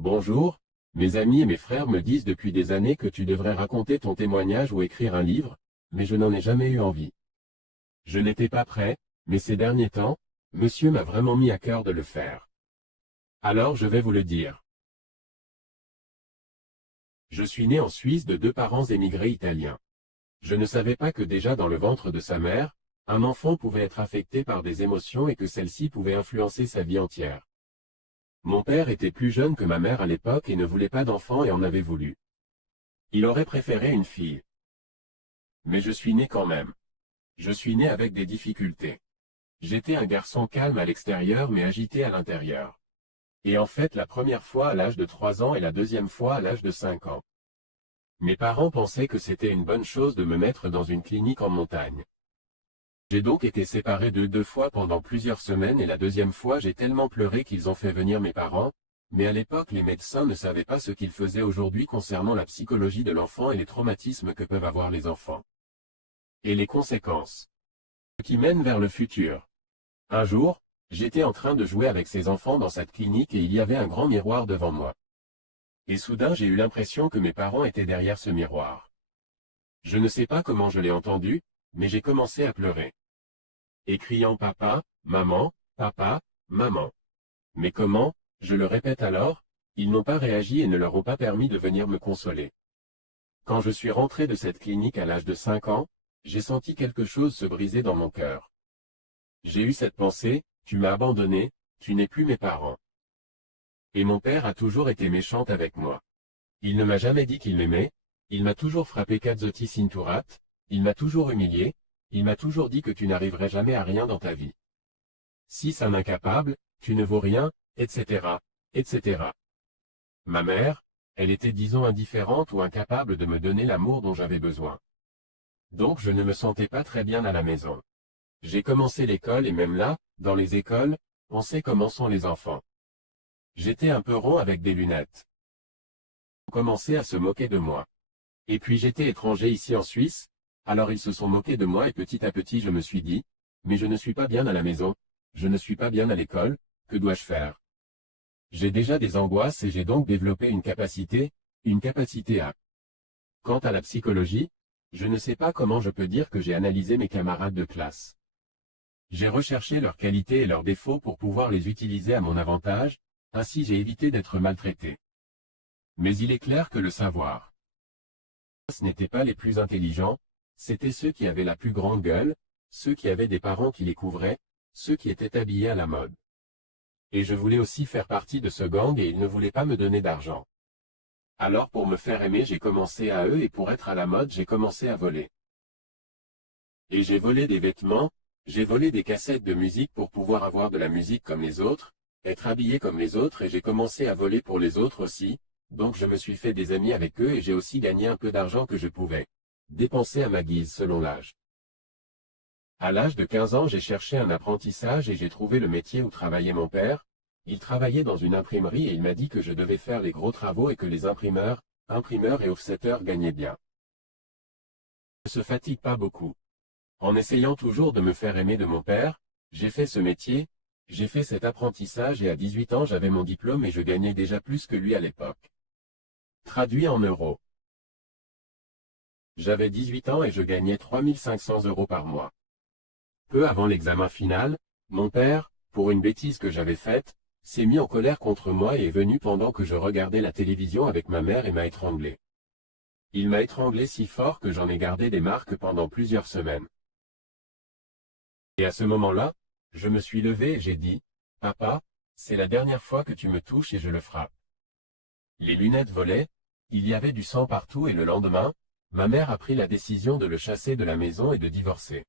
Bonjour, mes amis et mes frères me disent depuis des années que tu devrais raconter ton témoignage ou écrire un livre, mais je n'en ai jamais eu envie. Je n'étais pas prêt, mais ces derniers temps, monsieur m'a vraiment mis à cœur de le faire. Alors je vais vous le dire. Je suis né en Suisse de deux parents émigrés italiens. Je ne savais pas que déjà dans le ventre de sa mère, un enfant pouvait être affecté par des émotions et que celles-ci pouvaient influencer sa vie entière. Mon père était plus jeune que ma mère à l'époque et ne voulait pas d'enfant et en avait voulu. Il aurait préféré une fille. Mais je suis né quand même. Je suis né avec des difficultés. J'étais un garçon calme à l'extérieur mais agité à l'intérieur. Et en fait la première fois à l'âge de 3 ans et la deuxième fois à l'âge de 5 ans. Mes parents pensaient que c'était une bonne chose de me mettre dans une clinique en montagne. J'ai donc été séparé d'eux 2 fois pendant plusieurs semaines et la deuxième fois j'ai tellement pleuré qu'ils ont fait venir mes parents, mais à l'époque les médecins ne savaient pas ce qu'ils faisaient aujourd'hui concernant la psychologie de l'enfant et les traumatismes que peuvent avoir les enfants. Et les conséquences. Ce qui mène vers le futur. Un jour, j'étais en train de jouer avec ces enfants dans cette clinique et il y avait un grand miroir devant moi. Et soudain j'ai eu l'impression que mes parents étaient derrière ce miroir. Je ne sais pas comment je l'ai entendu, mais j'ai commencé à pleurer. Et criant papa, maman, papa, maman. Mais comment, je le répète alors, ils n'ont pas réagi et ne leur ont pas permis de venir me consoler. Quand je suis rentré de cette clinique à l'âge de 5 ans, j'ai senti quelque chose se briser dans mon cœur. J'ai eu cette pensée, tu m'as abandonné, tu n'es plus mes parents. Et mon père a toujours été méchant avec moi. Il ne m'a jamais dit qu'il m'aimait, il m'a toujours frappé Kazoti Sinturat, il m'a toujours humilié, il m'a toujours dit que tu n'arriverais jamais à rien dans ta vie. Si un incapable, tu ne vaux rien, etc., etc. Ma mère, elle était disons indifférente ou incapable de me donner l'amour dont j'avais besoin. Donc je ne me sentais pas très bien à la maison. J'ai commencé l'école et même là, dans les écoles, on sait comment sont les enfants. J'étais un peu rond avec des lunettes. On commençait à se moquer de moi. Et puis j'étais étranger ici en Suisse, alors ils se sont moqués de moi et petit à petit je me suis dit, mais je ne suis pas bien à la maison, je ne suis pas bien à l'école, que dois-je faire? J'ai déjà des angoisses et j'ai donc développé une capacité à. Quant à la psychologie, je ne sais pas comment je peux dire que j'ai analysé mes camarades de classe. J'ai recherché leurs qualités et leurs défauts pour pouvoir les utiliser à mon avantage, ainsi j'ai évité d'être maltraité. Mais il est clair que le savoir. Ce n'étaient pas les plus intelligents, c'étaient ceux qui avaient la plus grande gueule, ceux qui avaient des parents qui les couvraient, ceux qui étaient habillés à la mode. Et je voulais aussi faire partie de ce gang et ils ne voulaient pas me donner d'argent. Alors pour me faire aimer j'ai commencé à eux et pour être à la mode j'ai commencé à voler. Et j'ai volé des vêtements, j'ai volé des cassettes de musique pour pouvoir avoir de la musique comme les autres, être habillé comme les autres et j'ai commencé à voler pour les autres aussi, donc je me suis fait des amis avec eux et j'ai aussi gagné un peu d'argent que je pouvais dépenser à ma guise selon l'âge. À l'âge de 15 ans j'ai cherché un apprentissage et j'ai trouvé le métier où travaillait mon père. Il travaillait dans une imprimerie et il m'a dit que je devais faire les gros travaux et que les imprimeurs et offsetteurs gagnaient bien. Je ne se fatigue pas beaucoup. En essayant toujours de me faire aimer de mon père, j'ai fait ce métier, j'ai fait cet apprentissage et à 18 ans j'avais mon diplôme et je gagnais déjà plus que lui à l'époque. Traduit en euros. J'avais 18 ans et je gagnais 3500 € par mois. Peu avant l'examen final, mon père, pour une bêtise que j'avais faite, s'est mis en colère contre moi et est venu pendant que je regardais la télévision avec ma mère et m'a étranglé. Il m'a étranglé si fort que j'en ai gardé des marques pendant plusieurs semaines. Et à ce moment-là, je me suis levé et j'ai dit, « Papa, c'est la dernière fois que tu me touches et je le frappe. » Les lunettes volaient, il y avait du sang partout et le lendemain, ma mère a pris la décision de le chasser de la maison et de divorcer.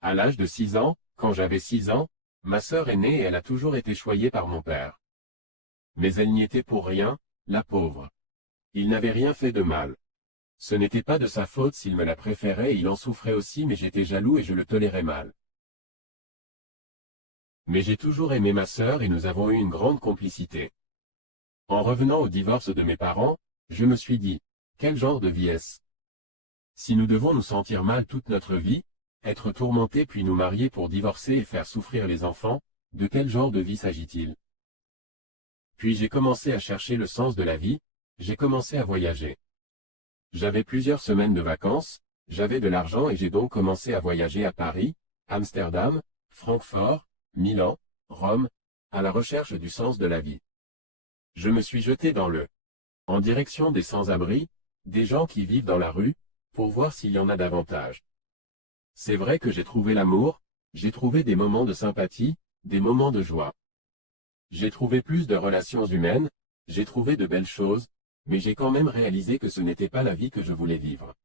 À l'âge de 6 ans, quand j'avais 6 ans, ma sœur est née et elle a toujours été choyée par mon père. Mais elle n'y était pour rien, la pauvre. Il n'avait rien fait de mal. Ce n'était pas de sa faute s'il me la préférait et il en souffrait aussi mais j'étais jaloux et je le tolérais mal. Mais j'ai toujours aimé ma sœur et nous avons eu une grande complicité. En revenant au divorce de mes parents, je me suis dit, quel genre de vie est-ce? Si nous devons nous sentir mal toute notre vie, être tourmentés puis nous marier pour divorcer et faire souffrir les enfants, de quel genre de vie s'agit-il? Puis j'ai commencé à chercher le sens de la vie, j'ai commencé à voyager. J'avais plusieurs semaines de vacances, j'avais de l'argent et j'ai donc commencé à voyager à Paris, Amsterdam, Francfort, Milan, Rome, à la recherche du sens de la vie. Je me suis jeté en direction des sans-abri, des gens qui vivent dans la rue, pour voir s'il y en a davantage. C'est vrai que j'ai trouvé l'amour, j'ai trouvé des moments de sympathie, des moments de joie. J'ai trouvé plus de relations humaines, j'ai trouvé de belles choses, mais j'ai quand même réalisé que ce n'était pas la vie que je voulais vivre.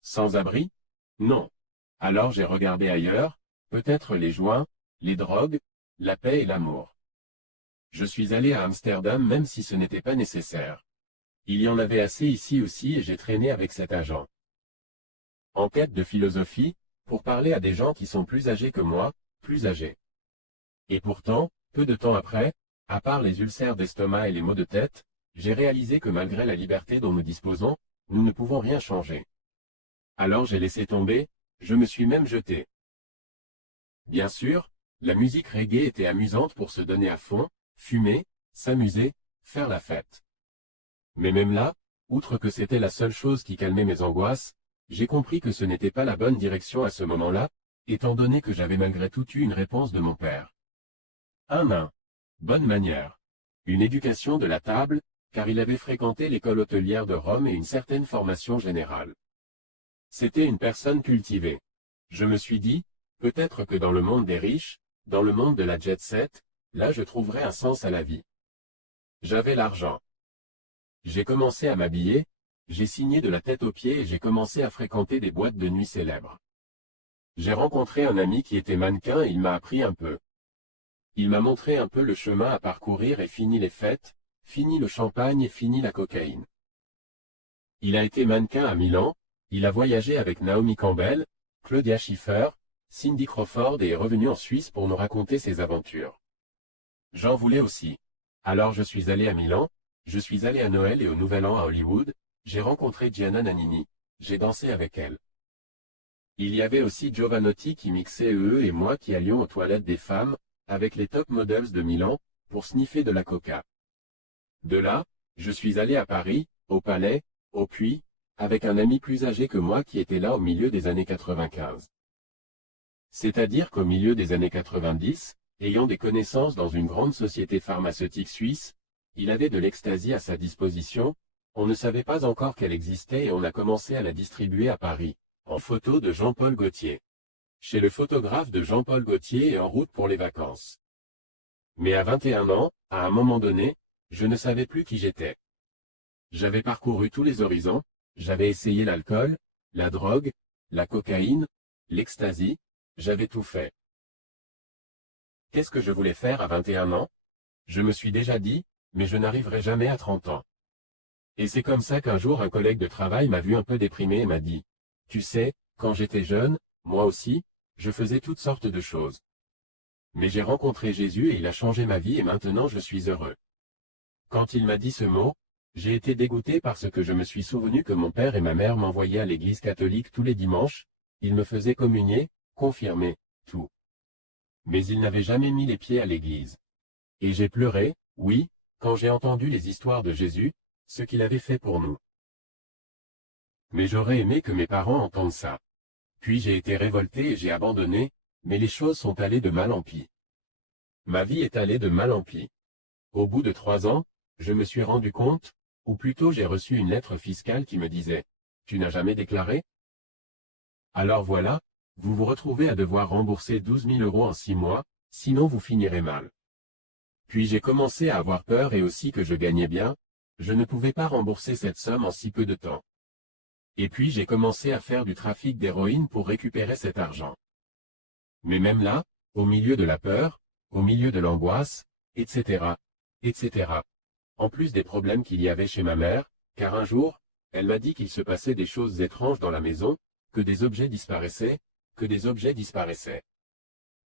Sans abri? Non. Alors j'ai regardé ailleurs, peut-être les joints, les drogues, la paix et l'amour. Je suis allé à Amsterdam même si ce n'était pas nécessaire. Il y en avait assez ici aussi et j'ai traîné avec cet agent. En quête de philosophie, pour parler à des gens qui sont plus âgés que moi, plus âgés. Et pourtant, peu de temps après, à part les ulcères d'estomac et les maux de tête, j'ai réalisé que malgré la liberté dont nous disposons, nous ne pouvons rien changer. Alors j'ai laissé tomber, je me suis même jeté. Bien sûr, la musique reggae était amusante pour se donner à fond, fumer, s'amuser, faire la fête. Mais même là, outre que c'était la seule chose qui calmait mes angoisses, j'ai compris que ce n'était pas la bonne direction à ce moment-là, étant donné que j'avais malgré tout eu une réponse de mon père. Un nain. Bonne manière. Une éducation de la table, car il avait fréquenté l'école hôtelière de Rome et une certaine formation générale. C'était une personne cultivée. Je me suis dit, peut-être que dans le monde des riches, dans le monde de la jet set, là je trouverais un sens à la vie. J'avais l'argent. J'ai commencé à m'habiller, j'ai signé de la tête aux pieds et j'ai commencé à fréquenter des boîtes de nuit célèbres. J'ai rencontré un ami qui était mannequin et il m'a appris un peu. Il m'a montré un peu le chemin à parcourir et fini les fêtes, fini le champagne et fini la cocaïne. Il a été mannequin à Milan, il a voyagé avec Naomi Campbell, Claudia Schiffer, Cindy Crawford et est revenu en Suisse pour nous raconter ses aventures. J'en voulais aussi. Alors je suis allé à Milan, je suis allé à Noël et au Nouvel An à Hollywood, j'ai rencontré Gianna Nannini, j'ai dansé avec elle. Il y avait aussi Giovanotti qui mixait eux et moi qui allions aux toilettes des femmes, avec les top models de Milan, pour sniffer de la coca. De là, je suis allé à Paris, au Palais, au Puy, avec un ami plus âgé que moi qui était là au milieu des années 95. C'est-à-dire qu'au milieu des années 90, ayant des connaissances dans une grande société pharmaceutique suisse, il avait de l'ecstasy à sa disposition, on ne savait pas encore qu'elle existait et on a commencé à la distribuer à Paris, en photo de Jean-Paul Gaultier. Chez le photographe de Jean-Paul Gaultier et en route pour les vacances. Mais à 21 ans, à un moment donné, je ne savais plus qui j'étais. J'avais parcouru tous les horizons, j'avais essayé l'alcool, la drogue, la cocaïne, l'ecstasy, j'avais tout fait. Qu'est-ce que je voulais faire à 21 ans? Je me suis déjà dit, mais je n'arriverai jamais à 30 ans. Et c'est comme ça qu'un jour un collègue de travail m'a vu un peu déprimé et m'a dit, tu sais, quand j'étais jeune, moi aussi, je faisais toutes sortes de choses. Mais j'ai rencontré Jésus et il a changé ma vie et maintenant je suis heureux. Quand il m'a dit ce mot, j'ai été dégoûté parce que je me suis souvenu que mon père et ma mère m'envoyaient à l'église catholique tous les dimanches, ils me faisaient communier, confirmer, tout. Mais ils n'avaient jamais mis les pieds à l'église. Et j'ai pleuré, oui, quand j'ai entendu les histoires de Jésus, ce qu'il avait fait pour nous. Mais j'aurais aimé que mes parents entendent ça. Puis j'ai été révolté et j'ai abandonné, mais les choses sont allées de mal en pis. Ma vie est allée de mal en pis. Au bout de 3 ans, je me suis rendu compte, ou plutôt j'ai reçu une lettre fiscale qui me disait « Tu n'as jamais déclaré ?» Alors voilà, vous vous retrouvez à devoir rembourser 12 000 € en 6 mois, sinon vous finirez mal. Puis j'ai commencé à avoir peur et aussi que je gagnais bien, je ne pouvais pas rembourser cette somme en si peu de temps. Et puis j'ai commencé à faire du trafic d'héroïne pour récupérer cet argent. Mais même là, au milieu de la peur, au milieu de l'angoisse, etc., etc. En plus des problèmes qu'il y avait chez ma mère, car un jour, elle m'a dit qu'il se passait des choses étranges dans la maison, que des objets disparaissaient,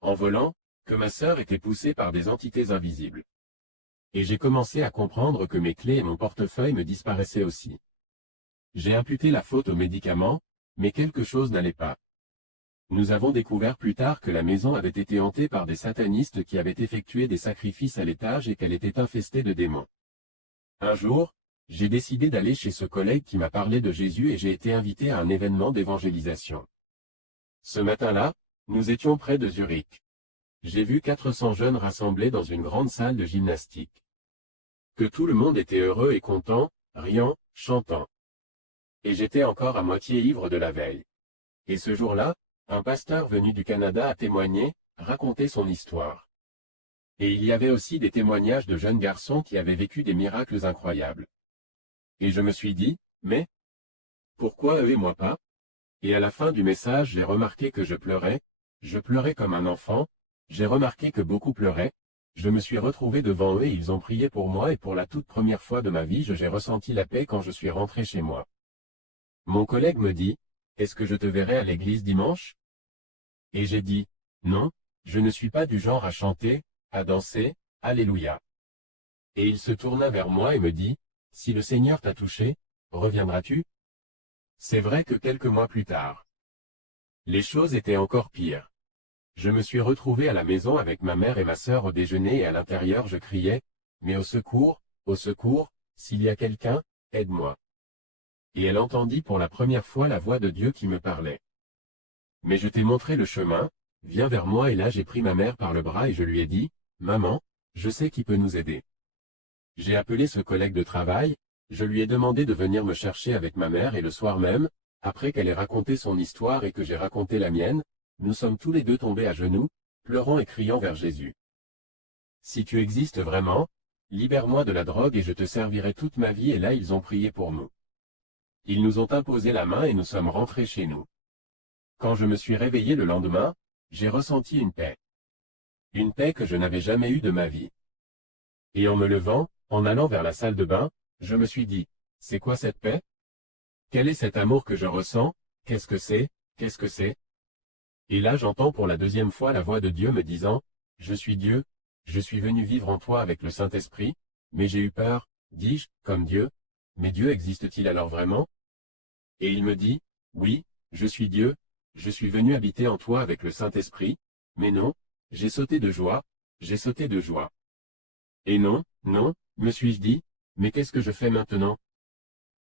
En volant, que ma sœur était poussée par des entités invisibles. Et j'ai commencé à comprendre que mes clés et mon portefeuille me disparaissaient aussi. J'ai imputé la faute aux médicaments, mais quelque chose n'allait pas. Nous avons découvert plus tard que la maison avait été hantée par des satanistes qui avaient effectué des sacrifices à l'étage et qu'elle était infestée de démons. Un jour, j'ai décidé d'aller chez ce collègue qui m'a parlé de Jésus et j'ai été invité à un événement d'évangélisation. Ce matin-là, nous étions près de Zurich. J'ai vu 400 jeunes rassemblés dans une grande salle de gymnastique. Que tout le monde était heureux et content, riant, chantant. Et j'étais encore à moitié ivre de la veille. Et ce jour-là, un pasteur venu du Canada a témoigné, raconté son histoire. Et il y avait aussi des témoignages de jeunes garçons qui avaient vécu des miracles incroyables. Et je me suis dit, mais pourquoi eux et moi pas? Et à la fin du message j'ai remarqué que je pleurais comme un enfant, j'ai remarqué que beaucoup pleuraient, je me suis retrouvé devant eux et ils ont prié pour moi et pour la toute première fois de ma vie j'ai ressenti la paix quand je suis rentré chez moi. Mon collègue me dit, est-ce que je te verrai à l'église dimanche? Et j'ai dit, non, je ne suis pas du genre à chanter, à danser, alléluia. Et il se tourna vers moi et me dit, si le Seigneur t'a touché, reviendras-tu? C'est vrai que quelques mois plus tard, les choses étaient encore pires. Je me suis retrouvé à la maison avec ma mère et ma sœur au déjeuner et à l'intérieur je criais, mais au secours, s'il y a quelqu'un, aide-moi. Et elle entendit pour la première fois la voix de Dieu qui me parlait. Mais je t'ai montré le chemin, viens vers moi et là j'ai pris ma mère par le bras et je lui ai dit, maman, je sais qui peut nous aider. J'ai appelé ce collègue de travail, je lui ai demandé de venir me chercher avec ma mère et le soir même, après qu'elle ait raconté son histoire et que j'ai raconté la mienne, nous sommes tous les deux tombés à genoux, pleurant et criant vers Jésus. Si tu existes vraiment, libère-moi de la drogue et je te servirai toute ma vie et là ils ont prié pour nous. Ils nous ont imposé la main et nous sommes rentrés chez nous. Quand je me suis réveillé le lendemain, j'ai ressenti une paix. Une paix que je n'avais jamais eue de ma vie. Et en me levant, en allant vers la salle de bain, je me suis dit, c'est quoi cette paix? Quel est cet amour que je ressens? Qu'est-ce que c'est? Qu'est-ce que c'est? Et là j'entends pour la deuxième fois la voix de Dieu me disant, je suis Dieu, je suis venu vivre en toi avec le Saint-Esprit, mais j'ai eu peur, dis-je, comme Dieu, mais Dieu existe-t-il alors vraiment? Et il me dit, oui, je suis Dieu, je suis venu habiter en toi avec le Saint-Esprit, mais non, j'ai sauté de joie, j'ai sauté de joie. Et non, non, me suis-je dit, mais qu'est-ce que je fais maintenant?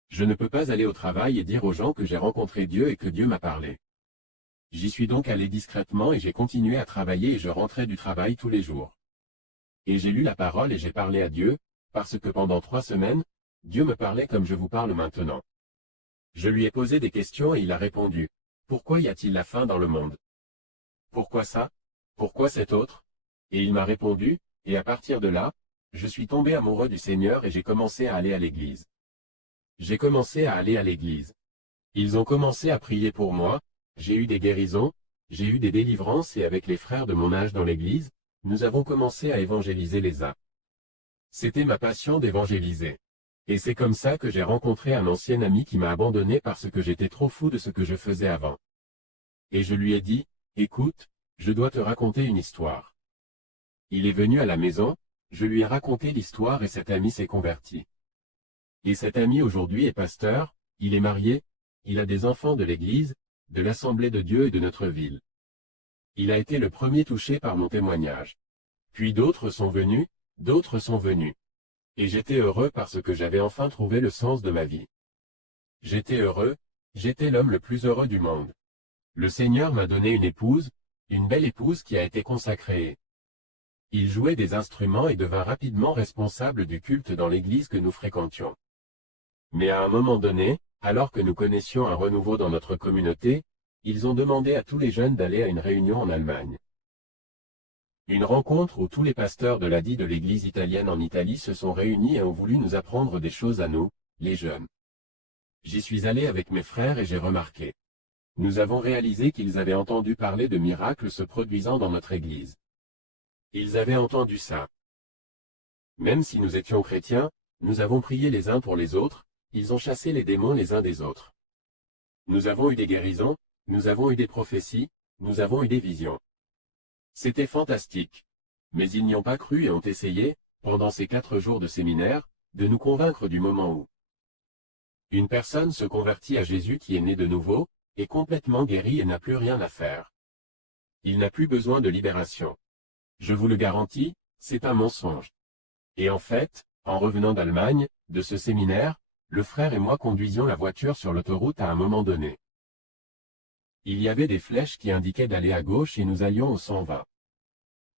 Je ne peux pas aller au travail et dire aux gens que j'ai rencontré Dieu et que Dieu m'a parlé. J'y suis donc allé discrètement et j'ai continué à travailler et je rentrais du travail tous les jours. Et j'ai lu la parole et j'ai parlé à Dieu, parce que pendant 3 semaines, Dieu me parlait comme je vous parle maintenant. Je lui ai posé des questions et il a répondu. Pourquoi y a-t-il la faim dans le monde? Pourquoi ça? Pourquoi cet autre? Et il m'a répondu, et à partir de là, je suis tombé amoureux du Seigneur et j'ai commencé à aller à l'église. J'ai commencé à aller à l'église. Ils ont commencé à prier pour moi, j'ai eu des guérisons, j'ai eu des délivrances et avec les frères de mon âge dans l'église, nous avons commencé à évangéliser les uns. C'était ma passion d'évangéliser. Et c'est comme ça que j'ai rencontré un ancien ami qui m'a abandonné parce que j'étais trop fou de ce que je faisais avant. Et je lui ai dit, écoute, je dois te raconter une histoire. Il est venu à la maison, je lui ai raconté l'histoire et cet ami s'est converti. Et cet ami aujourd'hui est pasteur, il est marié, il a des enfants de l'église, de l'Assemblée de Dieu et de notre ville. Il a été le premier touché par mon témoignage. Puis d'autres sont venus, d'autres sont venus. Et j'étais heureux parce que j'avais enfin trouvé le sens de ma vie. J'étais heureux, j'étais l'homme le plus heureux du monde. Le Seigneur m'a donné une belle épouse qui a été consacrée. Il jouait des instruments et devint rapidement responsable du culte dans l'église que nous fréquentions. Mais à un moment donné, alors que nous connaissions un renouveau dans notre communauté, ils ont demandé à tous les jeunes d'aller à une réunion en Allemagne. Une rencontre où tous les pasteurs de l'église italienne en Italie se sont réunis et ont voulu nous apprendre des choses à nous, les jeunes. J'y suis allé avec mes frères et j'ai remarqué. Nous avons réalisé qu'ils avaient entendu parler de miracles se produisant dans notre église. Ils avaient entendu ça. Même si nous étions chrétiens, nous avons prié les uns pour les autres, ils ont chassé les démons les uns des autres. Nous avons eu des guérisons, nous avons eu des prophéties, nous avons eu des visions. C'était fantastique. Mais ils n'y ont pas cru et ont essayé, pendant ces 4 jours de séminaire, de nous convaincre du moment où une personne se convertit à Jésus qui est né de nouveau, est complètement guérie et n'a plus rien à faire. Il n'a plus besoin de libération. Je vous le garantis, c'est un mensonge. Et en fait, en revenant d'Allemagne, de ce séminaire, le frère et moi conduisions la voiture sur l'autoroute à un moment donné. Il y avait des flèches qui indiquaient d'aller à gauche et nous allions au 120.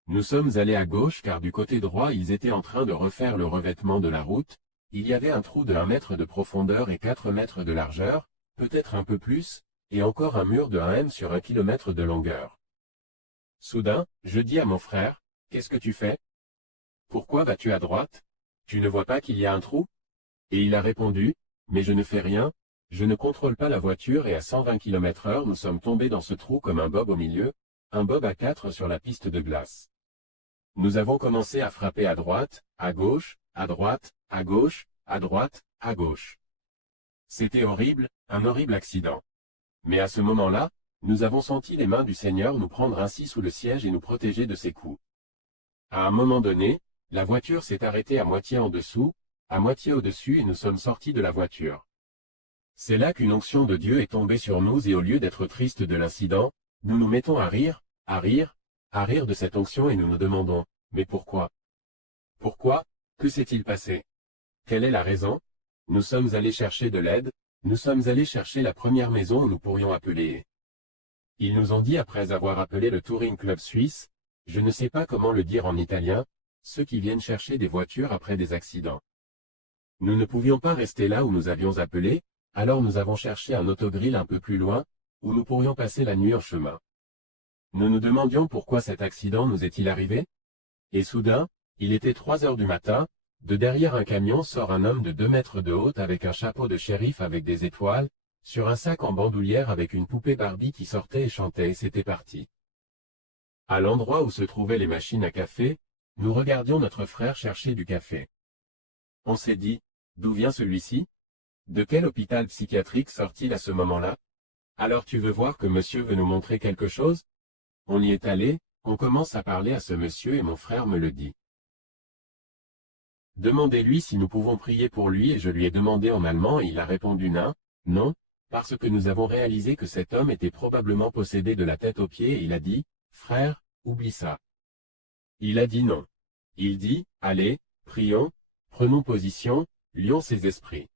Nous sommes allés à gauche car du côté droit ils étaient en train de refaire le revêtement de la route, il y avait un trou de 1 mètre de profondeur et 4 mètres de largeur, peut-être un peu plus, et encore un mur de 1 m sur 1 kilomètre de longueur. Soudain, je dis à mon frère, « Qu'est-ce que tu fais? Pourquoi vas-tu à droite? Tu ne vois pas qu'il y a un trou? » Et il a répondu, « Mais je ne fais rien, je ne contrôle pas la voiture et à 120 km/h nous sommes tombés dans ce trou comme un bob au milieu, un bob à 4 sur la piste de glace. Nous avons commencé à frapper à droite, à gauche, à droite, à gauche, à droite, à gauche. C'était horrible, un horrible accident. Mais à ce moment-là, nous avons senti les mains du Seigneur nous prendre ainsi sous le siège et nous protéger de ses coups. À un moment donné, la voiture s'est arrêtée à moitié en dessous, à moitié au-dessus et nous sommes sortis de la voiture. C'est là qu'une onction de Dieu est tombée sur nous et au lieu d'être tristes de l'incident, nous nous mettons à rire, à rire, à rire de cette onction et nous nous demandons, mais pourquoi? Pourquoi? Que s'est-il passé? Quelle est la raison? Nous sommes allés chercher de l'aide, nous sommes allés chercher la première maison où nous pourrions appeler. Ils nous ont dit après avoir appelé le Touring Club Suisse, je ne sais pas comment le dire en italien, ceux qui viennent chercher des voitures après des accidents. Nous ne pouvions pas rester là où nous avions appelé, alors nous avons cherché un autogrill un peu plus loin, où nous pourrions passer la nuit en chemin. Nous nous demandions pourquoi cet accident nous est-il arrivé? Et soudain, il était 3 heures du matin, de derrière un camion sort un homme de 2 mètres de haut avec un chapeau de shérif avec des étoiles, sur un sac en bandoulière avec une poupée Barbie qui sortait et chantait et c'était parti. À l'endroit où se trouvaient les machines à café, nous regardions notre frère chercher du café. On s'est dit, d'où vient celui-ci? De quel hôpital psychiatrique sort-il à ce moment-là? Alors tu veux voir que monsieur veut nous montrer quelque chose? On y est allé, on commence à parler à ce monsieur et mon frère me le dit. Demandez-lui si nous pouvons prier pour lui et je lui ai demandé en allemand et il a répondu non, parce que nous avons réalisé que cet homme était probablement possédé de la tête aux pieds et il a dit, frère, oublie ça. Il a dit non. Il dit, allez, prions, prenons position, lions ses esprits.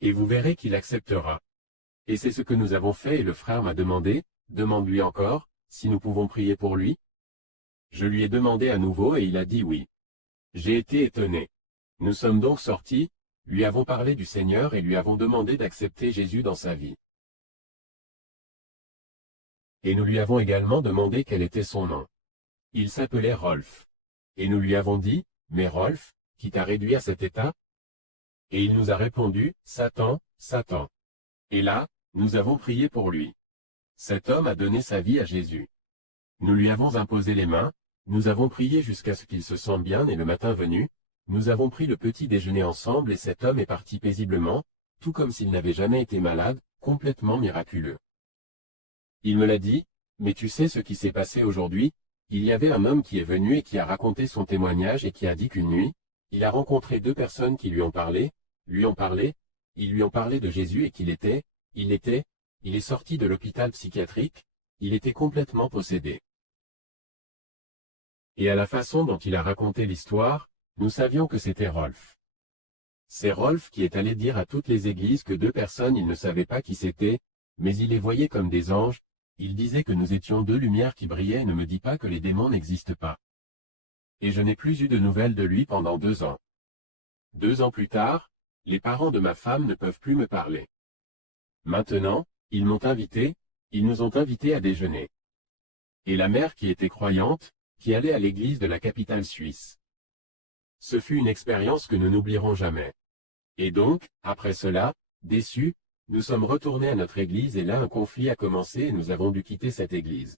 Et vous verrez qu'il acceptera. Et c'est ce que nous avons fait et le frère m'a demandé, demande-lui encore, si nous pouvons prier pour lui. Je lui ai demandé à nouveau et il a dit oui. J'ai été étonné. Nous sommes donc sortis, lui avons parlé du Seigneur et lui avons demandé d'accepter Jésus dans sa vie. Et nous lui avons également demandé quel était son nom. Il s'appelait Rolf. Et nous lui avons dit, mais Rolf, qui t'a réduit à cet état? Et il nous a répondu, Satan, Satan. Et là, nous avons prié pour lui. Cet homme a donné sa vie à Jésus. Nous lui avons imposé les mains, nous avons prié jusqu'à ce qu'il se sente bien et le matin venu, nous avons pris le petit déjeuner ensemble et cet homme est parti paisiblement, tout comme s'il n'avait jamais été malade, complètement miraculeux. Il me l'a dit, mais tu sais ce qui s'est passé aujourd'hui? Il y avait un homme qui est venu et qui a raconté son témoignage et qui a dit qu'une nuit, il a rencontré 2 personnes qui lui ont parlé, ils lui ont parlé de Jésus et il est sorti de l'hôpital psychiatrique, il était complètement possédé. Et à la façon dont il a raconté l'histoire, nous savions que c'était Rolf. C'est Rolf qui est allé dire à toutes les églises que 2 personnes il ne savait pas qui c'était, mais il les voyait comme des anges, il disait que nous étions 2 lumières qui brillaient et ne me dit pas que les démons n'existent pas. Et je n'ai plus eu de nouvelles de lui pendant 2 ans. 2 ans plus tard, les parents de ma femme ne peuvent plus me parler. Maintenant, ils nous ont invités à déjeuner. Et la mère qui était croyante, qui allait à l'église de la capitale suisse. Ce fut une expérience que nous n'oublierons jamais. Et donc, après cela, déçus, nous sommes retournés à notre église et là un conflit a commencé et nous avons dû quitter cette église.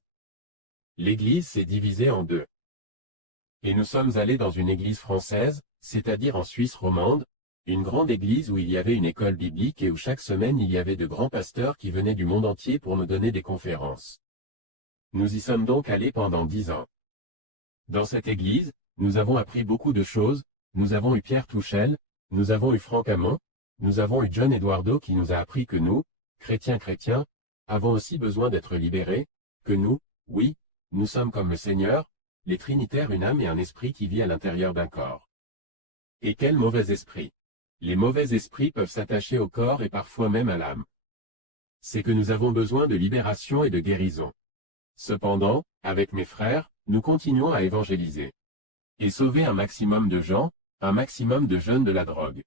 L'église s'est divisée en 2. Et nous sommes allés dans une église française, c'est-à-dire en Suisse romande, une grande église où il y avait une école biblique et où chaque semaine il y avait de grands pasteurs qui venaient du monde entier pour nous donner des conférences. Nous y sommes donc allés pendant 10 ans. Dans cette église, nous avons appris beaucoup de choses, nous avons eu Pierre Touchel, nous avons eu Franck Hamon, nous avons eu John Eduardo qui nous a appris que nous, chrétiens, avons aussi besoin d'être libérés, que nous, oui, nous sommes comme le Seigneur, les Trinitaires, une âme et un esprit qui vit à l'intérieur d'un corps. Et quel mauvais esprit! Les mauvais esprits peuvent s'attacher au corps et parfois même à l'âme. C'est que nous avons besoin de libération et de guérison. Cependant, avec mes frères, nous continuons à évangéliser. Et sauver un maximum de gens, un maximum de jeunes de la drogue.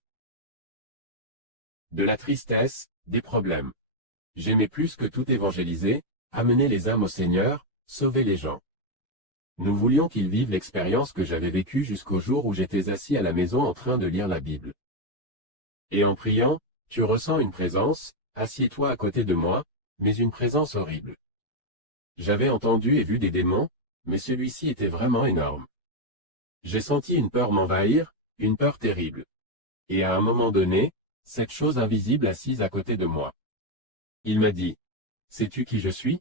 De la tristesse, des problèmes. J'aimais plus que tout évangéliser, amener les âmes au Seigneur, sauver les gens. Nous voulions qu'ils vivent l'expérience que j'avais vécue jusqu'au jour où j'étais assis à la maison en train de lire la Bible. Et en priant, tu ressens une présence, assieds-toi à côté de moi, mais une présence horrible. J'avais entendu et vu des démons, mais celui-ci était vraiment énorme. J'ai senti une peur m'envahir, une peur terrible. Et à un moment donné, cette chose invisible assise à côté de moi. Il m'a dit, « Sais-tu qui je suis ?»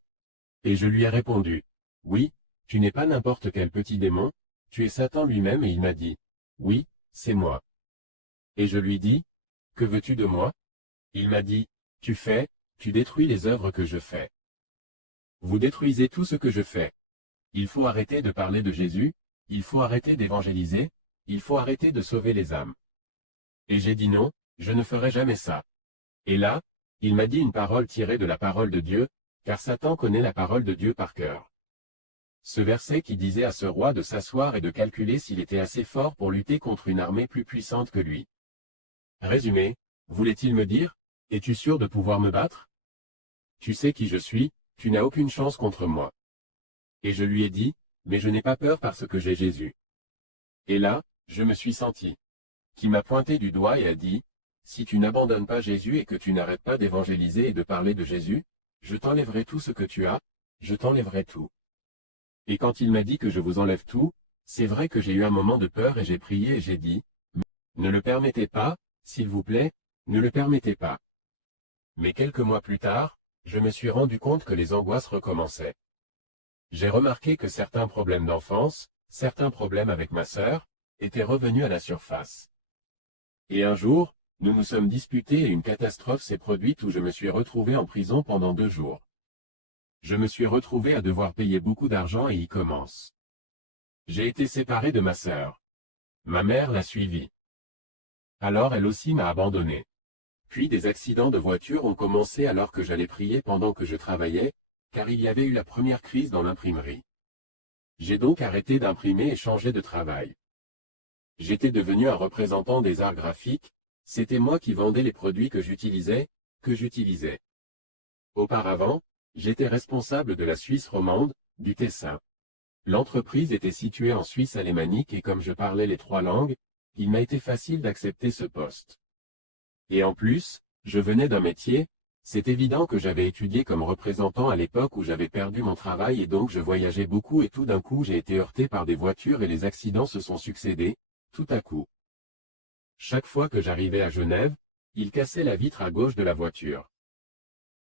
Et je lui ai répondu, « Oui, tu n'es pas n'importe quel petit démon, tu es Satan lui-même. » Et il m'a dit, « Oui, c'est moi. » Et je lui dis, « Que veux-tu de moi ?» Il m'a dit, « Tu détruis les œuvres que je fais. Vous détruisez tout ce que je fais. Il faut arrêter de parler de Jésus, il faut arrêter d'évangéliser, il faut arrêter de sauver les âmes. » Et j'ai dit non, je ne ferai jamais ça. Et là, il m'a dit une parole tirée de la parole de Dieu, car Satan connaît la parole de Dieu par cœur. Ce verset qui disait à ce roi de s'asseoir et de calculer s'il était assez fort pour lutter contre une armée plus puissante que lui. Résumé, voulait-il me dire, es-tu sûr de pouvoir me battre? Tu sais qui je suis, tu n'as aucune chance contre moi. Et je lui ai dit, mais je n'ai pas peur parce que j'ai Jésus. Et là, je me suis senti. Qui m'a pointé du doigt et a dit, si tu n'abandonnes pas Jésus et que tu n'arrêtes pas d'évangéliser et de parler de Jésus, je t'enlèverai tout ce que tu as, je t'enlèverai tout. Et quand il m'a dit que je vous enlève tout, c'est vrai que j'ai eu un moment de peur et j'ai prié et j'ai dit, ne le permettez pas, s'il vous plaît, ne le permettez pas. Mais quelques mois plus tard, je me suis rendu compte que les angoisses recommençaient. J'ai remarqué que certains problèmes d'enfance, certains problèmes avec ma sœur, étaient revenus à la surface. Et un jour, nous nous sommes disputés et une catastrophe s'est produite où je me suis retrouvé en prison pendant 2 jours. Je me suis retrouvé à devoir payer beaucoup d'argent et y commence. J'ai été séparé de ma sœur. Ma mère l'a suivie. Alors elle aussi m'a abandonné. Puis des accidents de voiture ont commencé alors que j'allais prier pendant que je travaillais, car il y avait eu la première crise dans l'imprimerie. J'ai donc arrêté d'imprimer et changé de travail. J'étais devenu un représentant des arts graphiques, c'était moi qui vendais les produits que j'utilisais. Auparavant, j'étais responsable de la Suisse romande, du Tessin. L'entreprise était située en Suisse alémanique et comme je parlais les 3 langues, il m'a été facile d'accepter ce poste. Et en plus, je venais d'un métier, c'est évident que j'avais étudié comme représentant à l'époque où j'avais perdu mon travail et donc je voyageais beaucoup et tout d'un coup j'ai été heurté par des voitures et les accidents se sont succédés, tout à coup. Chaque fois que j'arrivais à Genève, il cassait la vitre à gauche de la voiture.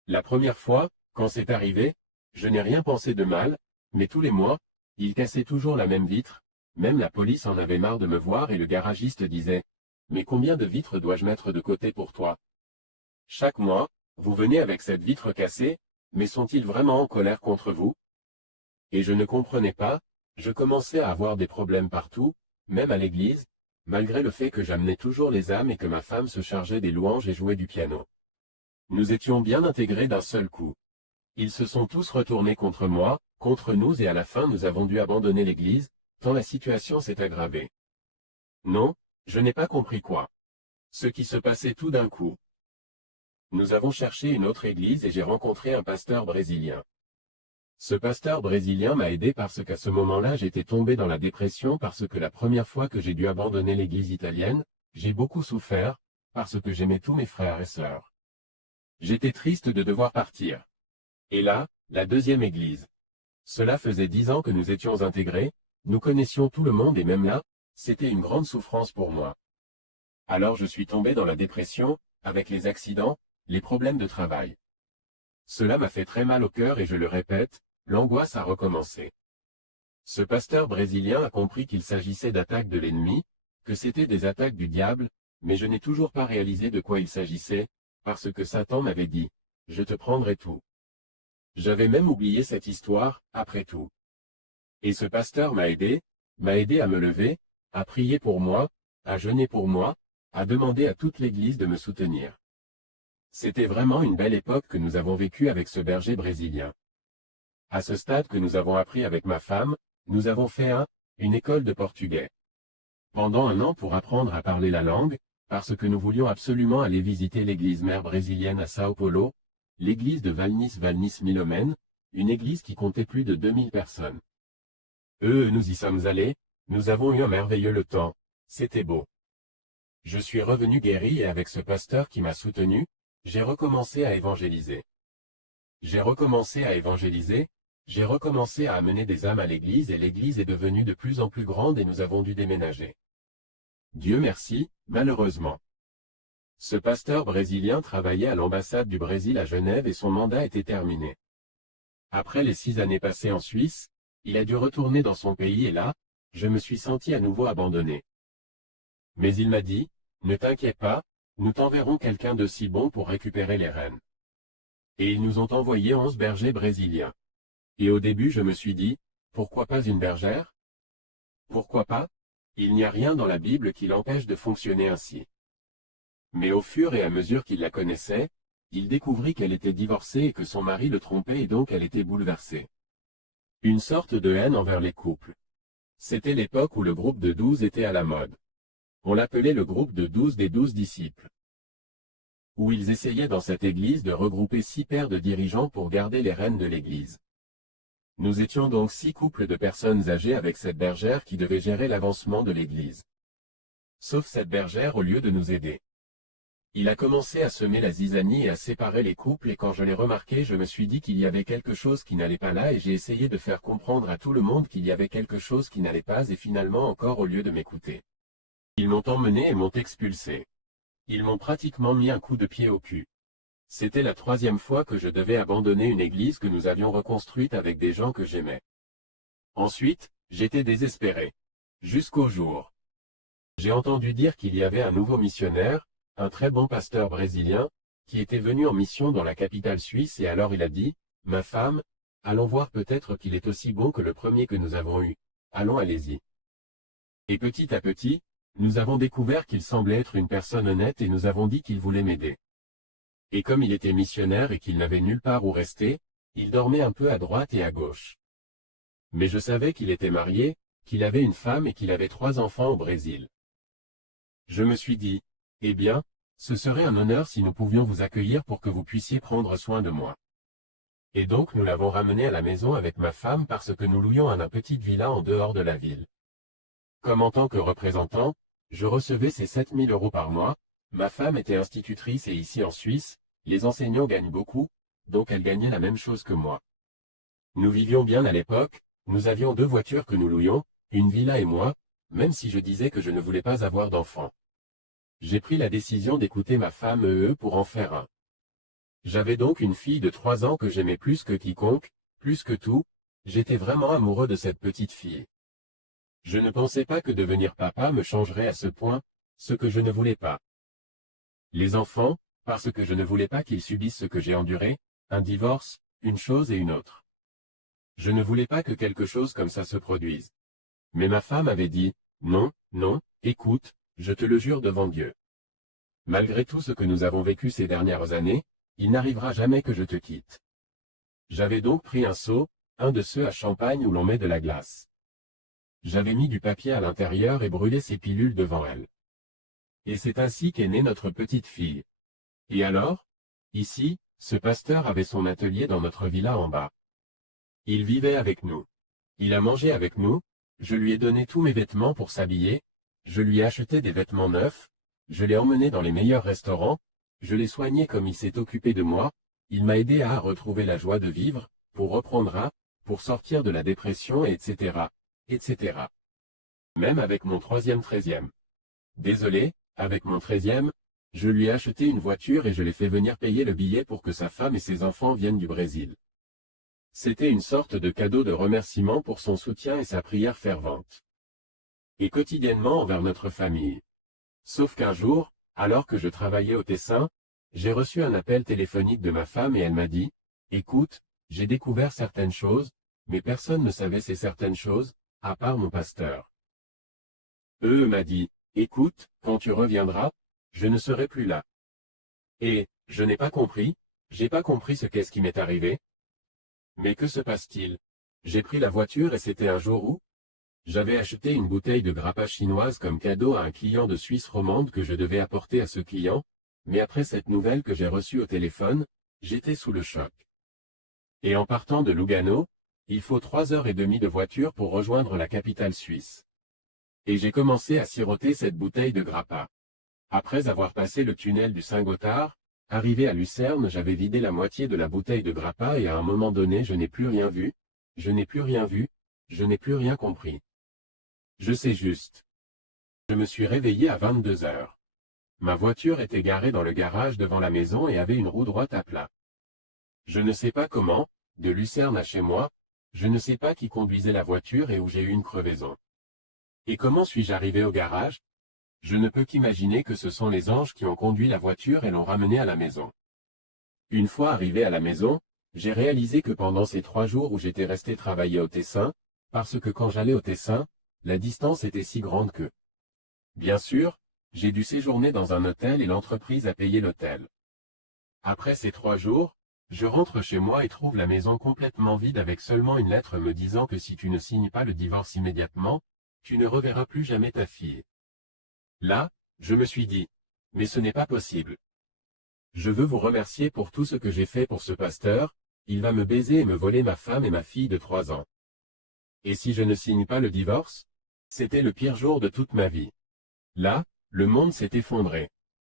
La première fois, quand c'est arrivé, je n'ai rien pensé de mal, mais tous les mois, il cassait toujours la même vitre, même la police en avait marre de me voir et le garagiste disait « Mais combien de vitres dois-je mettre de côté pour toi? Chaque mois, vous venez avec cette vitre cassée, mais sont-ils vraiment en colère contre vous? » Et je ne comprenais pas, je commençais à avoir des problèmes partout, même à l'église, malgré le fait que j'amenais toujours les âmes et que ma femme se chargeait des louanges et jouait du piano. Nous étions bien intégrés d'un seul coup. Ils se sont tous retournés contre moi, contre nous et à la fin nous avons dû abandonner l'église, tant la situation s'est aggravée. Non, je n'ai pas compris quoi. Ce qui se passait tout d'un coup. Nous avons cherché une autre église et j'ai rencontré un pasteur brésilien. Ce pasteur brésilien m'a aidé parce qu'à ce moment-là j'étais tombé dans la dépression parce que la première fois que j'ai dû abandonner l'église italienne, j'ai beaucoup souffert, parce que j'aimais tous mes frères et sœurs. J'étais triste de devoir partir. Et là, la deuxième église. Cela faisait 10 ans que nous étions intégrés, nous connaissions tout le monde et même là, c'était une grande souffrance pour moi. Alors je suis tombé dans la dépression, avec les accidents, les problèmes de travail. Cela m'a fait très mal au cœur et je le répète, l'angoisse a recommencé. Ce pasteur brésilien a compris qu'il s'agissait d'attaques de l'ennemi, que c'était des attaques du diable, mais je n'ai toujours pas réalisé de quoi il s'agissait, parce que Satan m'avait dit, « Je te prendrai tout. » J'avais même oublié cette histoire, après tout. Et ce pasteur m'a aidé à me lever, à prier pour moi, à jeûner pour moi, à demander à toute l'Église de me soutenir. C'était vraiment une belle époque que nous avons vécue avec ce berger brésilien. À ce stade que nous avons appris avec ma femme, nous avons fait une école de portugais. Pendant un an pour apprendre à parler la langue, parce que nous voulions absolument aller visiter l'église mère brésilienne à São Paulo, l'église de Valnice Milomene, une église qui comptait plus de 2000 personnes. Nous y sommes allés, nous avons eu un merveilleux temps, c'était beau. Je suis revenu guéri et avec ce pasteur qui m'a soutenu, j'ai recommencé à évangéliser. J'ai recommencé à amener des âmes à l'église et l'église est devenue de plus en plus grande et nous avons dû déménager. Dieu merci, malheureusement. Ce pasteur brésilien travaillait à l'ambassade du Brésil à Genève et son mandat était terminé. Après les 6 années passées en Suisse, il a dû retourner dans son pays et là, je me suis senti à nouveau abandonné. Mais il m'a dit, ne t'inquiète pas, nous t'enverrons quelqu'un de si bon pour récupérer les rênes. Et ils nous ont envoyé 11 bergers brésiliens. Et au début je me suis dit, pourquoi pas une bergère? Pourquoi pas? Il n'y a rien dans la Bible qui l'empêche de fonctionner ainsi. Mais au fur et à mesure qu'il la connaissait, il découvrit qu'elle était divorcée et que son mari le trompait et donc elle était bouleversée. Une sorte de haine envers les couples. C'était l'époque où le groupe de 12 était à la mode. On l'appelait le groupe de 12 des 12 disciples. Où ils essayaient dans cette église de regrouper 6 paires de dirigeants pour garder les rênes de l'église. Nous étions donc 6 couples de personnes âgées avec cette bergère qui devait gérer l'avancement de l'église. Sauf cette bergère au lieu de nous aider. Il a commencé à semer la zizanie et à séparer les couples et quand je l'ai remarqué je me suis dit qu'il y avait quelque chose qui n'allait pas là et j'ai essayé de faire comprendre à tout le monde qu'il y avait quelque chose qui n'allait pas et finalement encore au lieu de m'écouter. Ils m'ont emmené et m'ont expulsé. Ils m'ont pratiquement mis un coup de pied au cul. C'était la 3e fois que je devais abandonner une église que nous avions reconstruite avec des gens que j'aimais. Ensuite, j'étais désespéré. Jusqu'au jour. J'ai entendu dire qu'il y avait un nouveau missionnaire, un très bon pasteur brésilien, qui était venu en mission dans la capitale suisse et alors il a dit, « Ma femme, allons voir peut-être qu'il est aussi bon que le premier que nous avons eu. Allons allez-y. » Et petit à petit, nous avons découvert qu'il semblait être une personne honnête et nous avons dit qu'il voulait m'aider. Et comme il était missionnaire et qu'il n'avait nulle part où rester, il dormait un peu à droite et à gauche. Mais je savais qu'il était marié, qu'il avait une femme et qu'il avait 3 enfants au Brésil. Je me suis dit, eh bien, ce serait un honneur si nous pouvions vous accueillir pour que vous puissiez prendre soin de moi. Et donc nous l'avons ramené à la maison avec ma femme parce que nous louions une petite villa en dehors de la ville. Comme en tant que représentant, je recevais ces 7000 € par mois, ma femme était institutrice et ici en Suisse, les enseignants gagnent beaucoup, donc elle gagnait la même chose que moi. Nous vivions bien à l'époque, nous avions 2 voitures que nous louions, une villa et moi, même si je disais que je ne voulais pas avoir d'enfants. J'ai pris la décision d'écouter ma femme pour en faire un. J'avais donc une fille de 3 ans que j'aimais plus que quiconque, plus que tout, j'étais vraiment amoureux de cette petite fille. Je ne pensais pas que devenir papa me changerait à ce point, ce que je ne voulais pas. Les enfants, parce que je ne voulais pas qu'ils subissent ce que j'ai enduré, un divorce, une chose et une autre. Je ne voulais pas que quelque chose comme ça se produise. Mais ma femme avait dit, non, non, écoute, je te le jure devant Dieu. Malgré tout ce que nous avons vécu ces dernières années, il n'arrivera jamais que je te quitte. J'avais donc pris un seau, un de ceux à champagne où l'on met de la glace. J'avais mis du papier à l'intérieur et brûlé ces pilules devant elle. Et c'est ainsi qu'est née notre petite fille. Et alors? Ici, ce pasteur avait son atelier dans notre villa en bas. Il vivait avec nous. Il a mangé avec nous, je lui ai donné tous mes vêtements pour s'habiller, je lui ai acheté des vêtements neufs, je l'ai emmené dans les meilleurs restaurants, je l'ai soigné comme il s'est occupé de moi, il m'a aidé à retrouver la joie de vivre, pour reprendre pour sortir de la dépression etc., etc. Même avec mon 3e 13e. Désolé, avec mon 13e, je lui ai acheté une voiture et je l'ai fait venir payer le billet pour que sa femme et ses enfants viennent du Brésil. C'était une sorte de cadeau de remerciement pour son soutien et sa prière fervente. Et quotidiennement envers notre famille. Sauf qu'un jour, alors que je travaillais au Tessin, j'ai reçu un appel téléphonique de ma femme et elle m'a dit, « Écoute, j'ai découvert certaines choses, mais personne ne savait ces certaines choses, à part mon pasteur. M'a dit, écoute, quand tu reviendras, je ne serai plus là. Et, je n'ai pas compris, j'ai pas compris ce qui m'est arrivé. Mais que se passe-t-il? J'ai pris la voiture et c'était un jour où j'avais acheté une bouteille de grappa chinoise comme cadeau à un client de Suisse romande que je devais apporter à ce client, mais après cette nouvelle que j'ai reçue au téléphone, j'étais sous le choc. Et en partant de Lugano, il faut 3 heures et demie de voiture pour rejoindre la capitale suisse. Et j'ai commencé à siroter cette bouteille de grappa. Après avoir passé le tunnel du Saint-Gothard, arrivé à Lucerne, j'avais vidé la moitié de la bouteille de grappa et à un moment donné je n'ai plus rien vu, je n'ai plus rien vu, je n'ai plus rien compris. Je sais juste. Je me suis réveillé à 22 heures. Ma voiture était garée dans le garage devant la maison et avait une roue droite à plat. Je ne sais pas comment, de Lucerne à chez moi, je ne sais pas qui conduisait la voiture et où j'ai eu une crevaison. Et comment suis-je arrivé au garage? Je ne peux qu'imaginer que ce sont les anges qui ont conduit la voiture et l'ont ramenée à la maison. Une fois arrivé à la maison, j'ai réalisé que pendant ces 3 jours où j'étais resté travailler au Tessin, parce que quand j'allais au Tessin, la distance était si grande que. Bien sûr, j'ai dû séjourner dans un hôtel et l'entreprise a payé l'hôtel. Après ces 3 jours, je rentre chez moi et trouve la maison complètement vide avec seulement une lettre me disant que si tu ne signes pas le divorce immédiatement, tu ne reverras plus jamais ta fille. Là, je me suis dit, mais ce n'est pas possible. Je veux vous remercier pour tout ce que j'ai fait pour ce pasteur, il va me baiser et me voler ma femme et ma fille de 3 ans. Et si je ne signe pas le divorce? C'était le pire jour de toute ma vie. Là, le monde s'est effondré.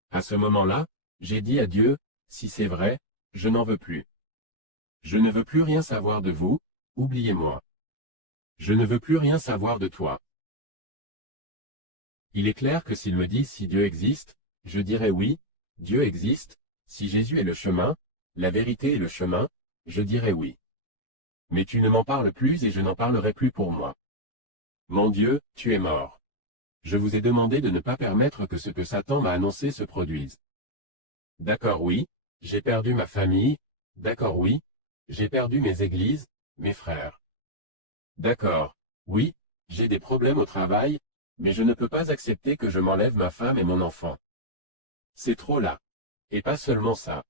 À ce moment-là, j'ai dit à Dieu, si c'est vrai, je n'en veux plus. Je ne veux plus rien savoir de vous, oubliez-moi. Je ne veux plus rien savoir de toi. Il est clair que s'il me dit si Dieu existe, je dirais oui, Dieu existe, si Jésus est le chemin, la vérité et le chemin, je dirais oui. Mais tu ne m'en parles plus et je n'en parlerai plus pour moi. Mon Dieu, tu es mort. Je vous ai demandé de ne pas permettre que ce que Satan m'a annoncé se produise. D'accord oui, j'ai perdu ma famille, d'accord oui, j'ai perdu mes églises, mes frères. D'accord, oui, j'ai des problèmes au travail, mais je ne peux pas accepter que je m'enlève ma femme et mon enfant. C'est trop là. Et pas seulement ça.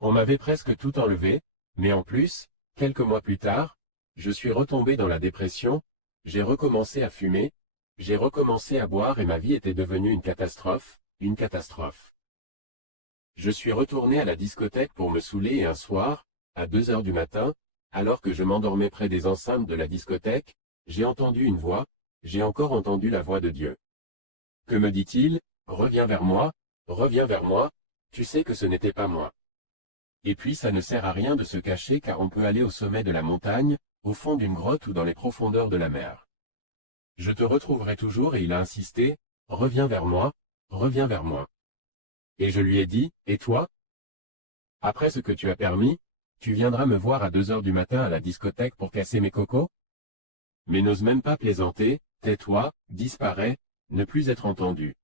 On m'avait presque tout enlevé, mais en plus, quelques mois plus tard, je suis retombé dans la dépression, j'ai recommencé à fumer, j'ai recommencé à boire et ma vie était devenue une catastrophe, une catastrophe. Je suis retourné à la discothèque pour me saouler et un soir, à 2 heures du matin, alors que je m'endormais près des enceintes de la discothèque, j'ai entendu une voix, j'ai encore entendu la voix de Dieu. Que me dit-il? Reviens vers moi, tu sais que ce n'était pas moi. Et puis ça ne sert à rien de se cacher car on peut aller au sommet de la montagne, au fond d'une grotte ou dans les profondeurs de la mer. Je te retrouverai toujours et il a insisté, reviens vers moi, reviens vers moi. Et je lui ai dit, et toi? Après ce que tu as permis, tu viendras me voir à 2 heures du matin à la discothèque pour casser mes cocos? Mais n'ose même pas plaisanter, tais-toi, disparais, ne plus être entendu.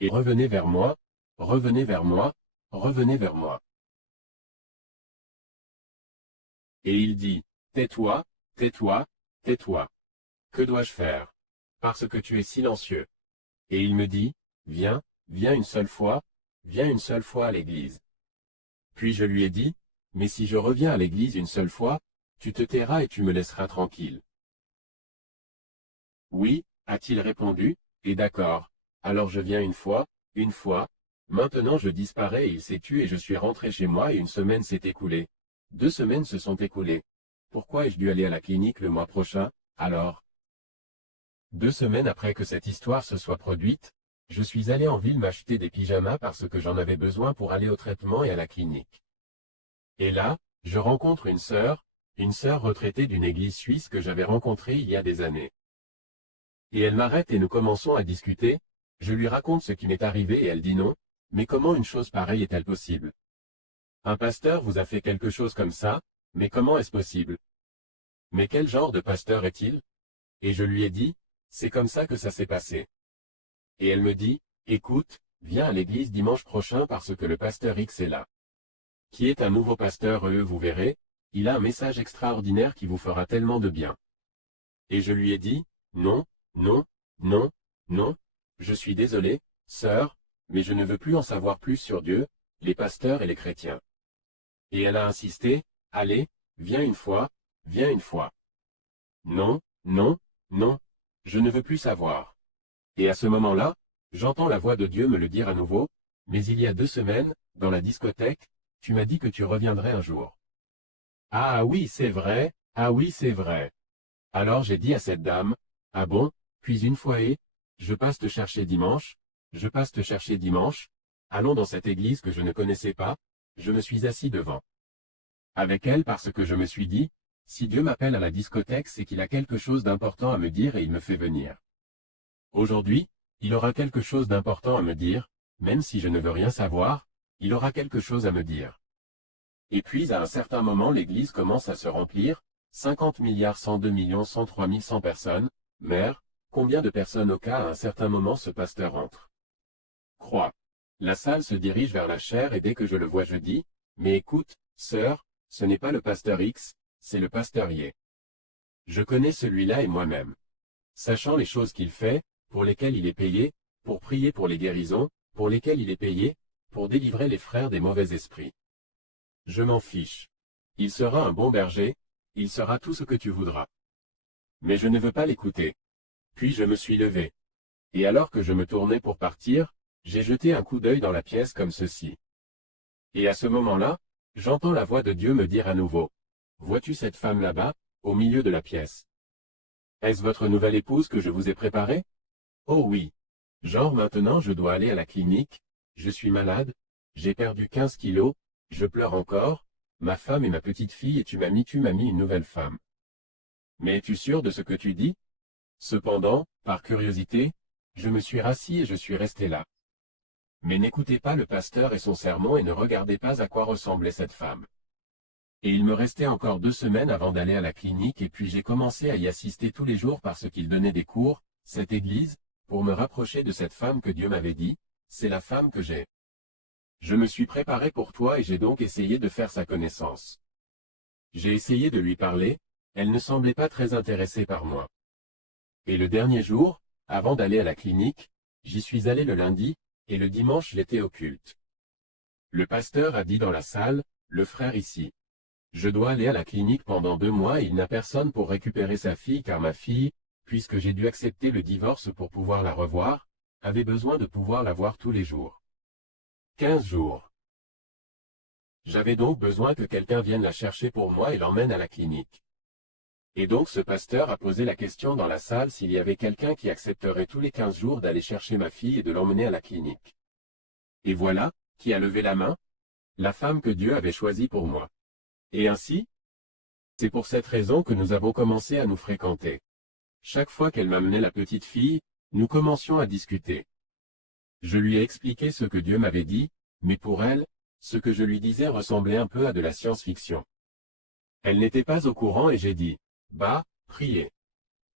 Et revenez vers moi, revenez vers moi, revenez vers moi. Et il dit, tais-toi, tais-toi, tais-toi. Que dois-je faire? Parce que tu es silencieux. Et il me dit, viens, viens une seule fois à l'église. Puis je lui ai dit, mais si je reviens à l'église une seule fois, tu te tairas et tu me laisseras tranquille. Oui, a-t-il répondu, et d'accord. Alors je viens une fois, maintenant je disparais et il s'est tu et je suis rentré chez moi et une semaine s'est écoulée. 2 semaines se sont écoulées. Pourquoi ai-je dû aller à la clinique le mois prochain, alors? 2 semaines après que cette histoire se soit produite, je suis allé en ville m'acheter des pyjamas parce que j'en avais besoin pour aller au traitement et à la clinique. Et là, je rencontre une sœur retraitée d'une église suisse que j'avais rencontrée il y a des années. Et elle m'arrête et nous commençons à discuter, je lui raconte ce qui m'est arrivé et elle dit non, mais comment une chose pareille est-elle possible? Un pasteur vous a fait quelque chose comme ça, mais comment est-ce possible? Mais quel genre de pasteur est-il? Et je lui ai dit, c'est comme ça que ça s'est passé. Et elle me dit, écoute, viens à l'église dimanche prochain parce que le pasteur X est là. Qui est un nouveau pasteur vous verrez, il a un message extraordinaire qui vous fera tellement de bien. Et je lui ai dit, non, non, non, non, je suis désolé, sœur, mais je ne veux plus en savoir plus sur Dieu, les pasteurs et les chrétiens. Et elle a insisté, allez, viens une fois, viens une fois. Non, non, non, je ne veux plus savoir. Et à ce moment-là, j'entends la voix de Dieu me le dire à nouveau, mais il y a 2 semaines, dans la discothèque, tu m'as dit que tu reviendrais un jour. Ah oui, c'est vrai, ah oui, c'est vrai. Alors j'ai dit à cette dame, ah bon, puis une fois je passe te chercher dimanche, je passe te chercher dimanche, allons dans cette église que je ne connaissais pas, je me suis assis devant. Avec elle parce que je me suis dit, si Dieu m'appelle à la discothèque, c'est qu'il a quelque chose d'important à me dire et il me fait venir. Aujourd'hui, il aura quelque chose d'important à me dire, même si je ne veux rien savoir, il aura quelque chose à me dire. Et puis à un certain moment l'église commence à se remplir, 50 milliards 102 millions 103 100 personnes, mère, combien de personnes au cas à un certain moment ce pasteur entre? Croix. La salle se dirige vers la chaire et dès que je le vois je dis, mais écoute, sœur, ce n'est pas le pasteur X, c'est le pasteur Y. Je connais celui-là et moi-même. Sachant les choses qu'il fait, pour lesquelles il est payé, pour prier pour les guérisons, pour lesquelles il est payé, pour délivrer les frères des mauvais esprits. Je m'en fiche. Il sera un bon berger, il sera tout ce que tu voudras. Mais je ne veux pas l'écouter. Puis je me suis levé. Et alors que je me tournais pour partir, j'ai jeté un coup d'œil dans la pièce comme ceci. Et à ce moment-là, j'entends la voix de Dieu me dire à nouveau. Vois-tu cette femme là-bas, au milieu de la pièce? Est-ce votre nouvelle épouse que je vous ai préparée? Oh oui. Genre maintenant je dois aller à la clinique, je suis malade, j'ai perdu 15 kilos, je pleure encore, ma femme et ma petite fille et tu m'as mis une nouvelle femme. Mais es-tu sûr de ce que tu dis? Cependant, par curiosité, je me suis rassis et je suis resté là. Mais n'écoutez pas le pasteur et son sermon et ne regardez pas à quoi ressemblait cette femme. Et il me restait encore 2 semaines avant d'aller à la clinique et puis j'ai commencé à y assister tous les jours parce qu'il donnait des cours, cette église, pour me rapprocher de cette femme que Dieu m'avait dit, c'est la femme que j'ai. Je me suis préparé pour toi et j'ai donc essayé de faire sa connaissance. J'ai essayé de lui parler, elle ne semblait pas très intéressée par moi. Et le dernier jour, avant d'aller à la clinique, j'y suis allé le lundi, et le dimanche j'étais au culte. Le pasteur a dit dans la salle, le frère ici. Je dois aller à la clinique pendant 2 mois et il n'a personne pour récupérer sa fille car ma fille, puisque j'ai dû accepter le divorce pour pouvoir la revoir, avait besoin de pouvoir la voir tous les jours. 15 jours. J'avais donc besoin que quelqu'un vienne la chercher pour moi et l'emmène à la clinique. Et donc ce pasteur a posé la question dans la salle s'il y avait quelqu'un qui accepterait tous les 15 jours d'aller chercher ma fille et de l'emmener à la clinique. Et voilà, qui a levé la main? La femme que Dieu avait choisie pour moi. Et ainsi? C'est pour cette raison que nous avons commencé à nous fréquenter. Chaque fois qu'elle m'amenait la petite fille, nous commencions à discuter. Je lui ai expliqué ce que Dieu m'avait dit, mais pour elle, ce que je lui disais ressemblait un peu à de la science-fiction. Elle n'était pas au courant et j'ai dit, bah, priez.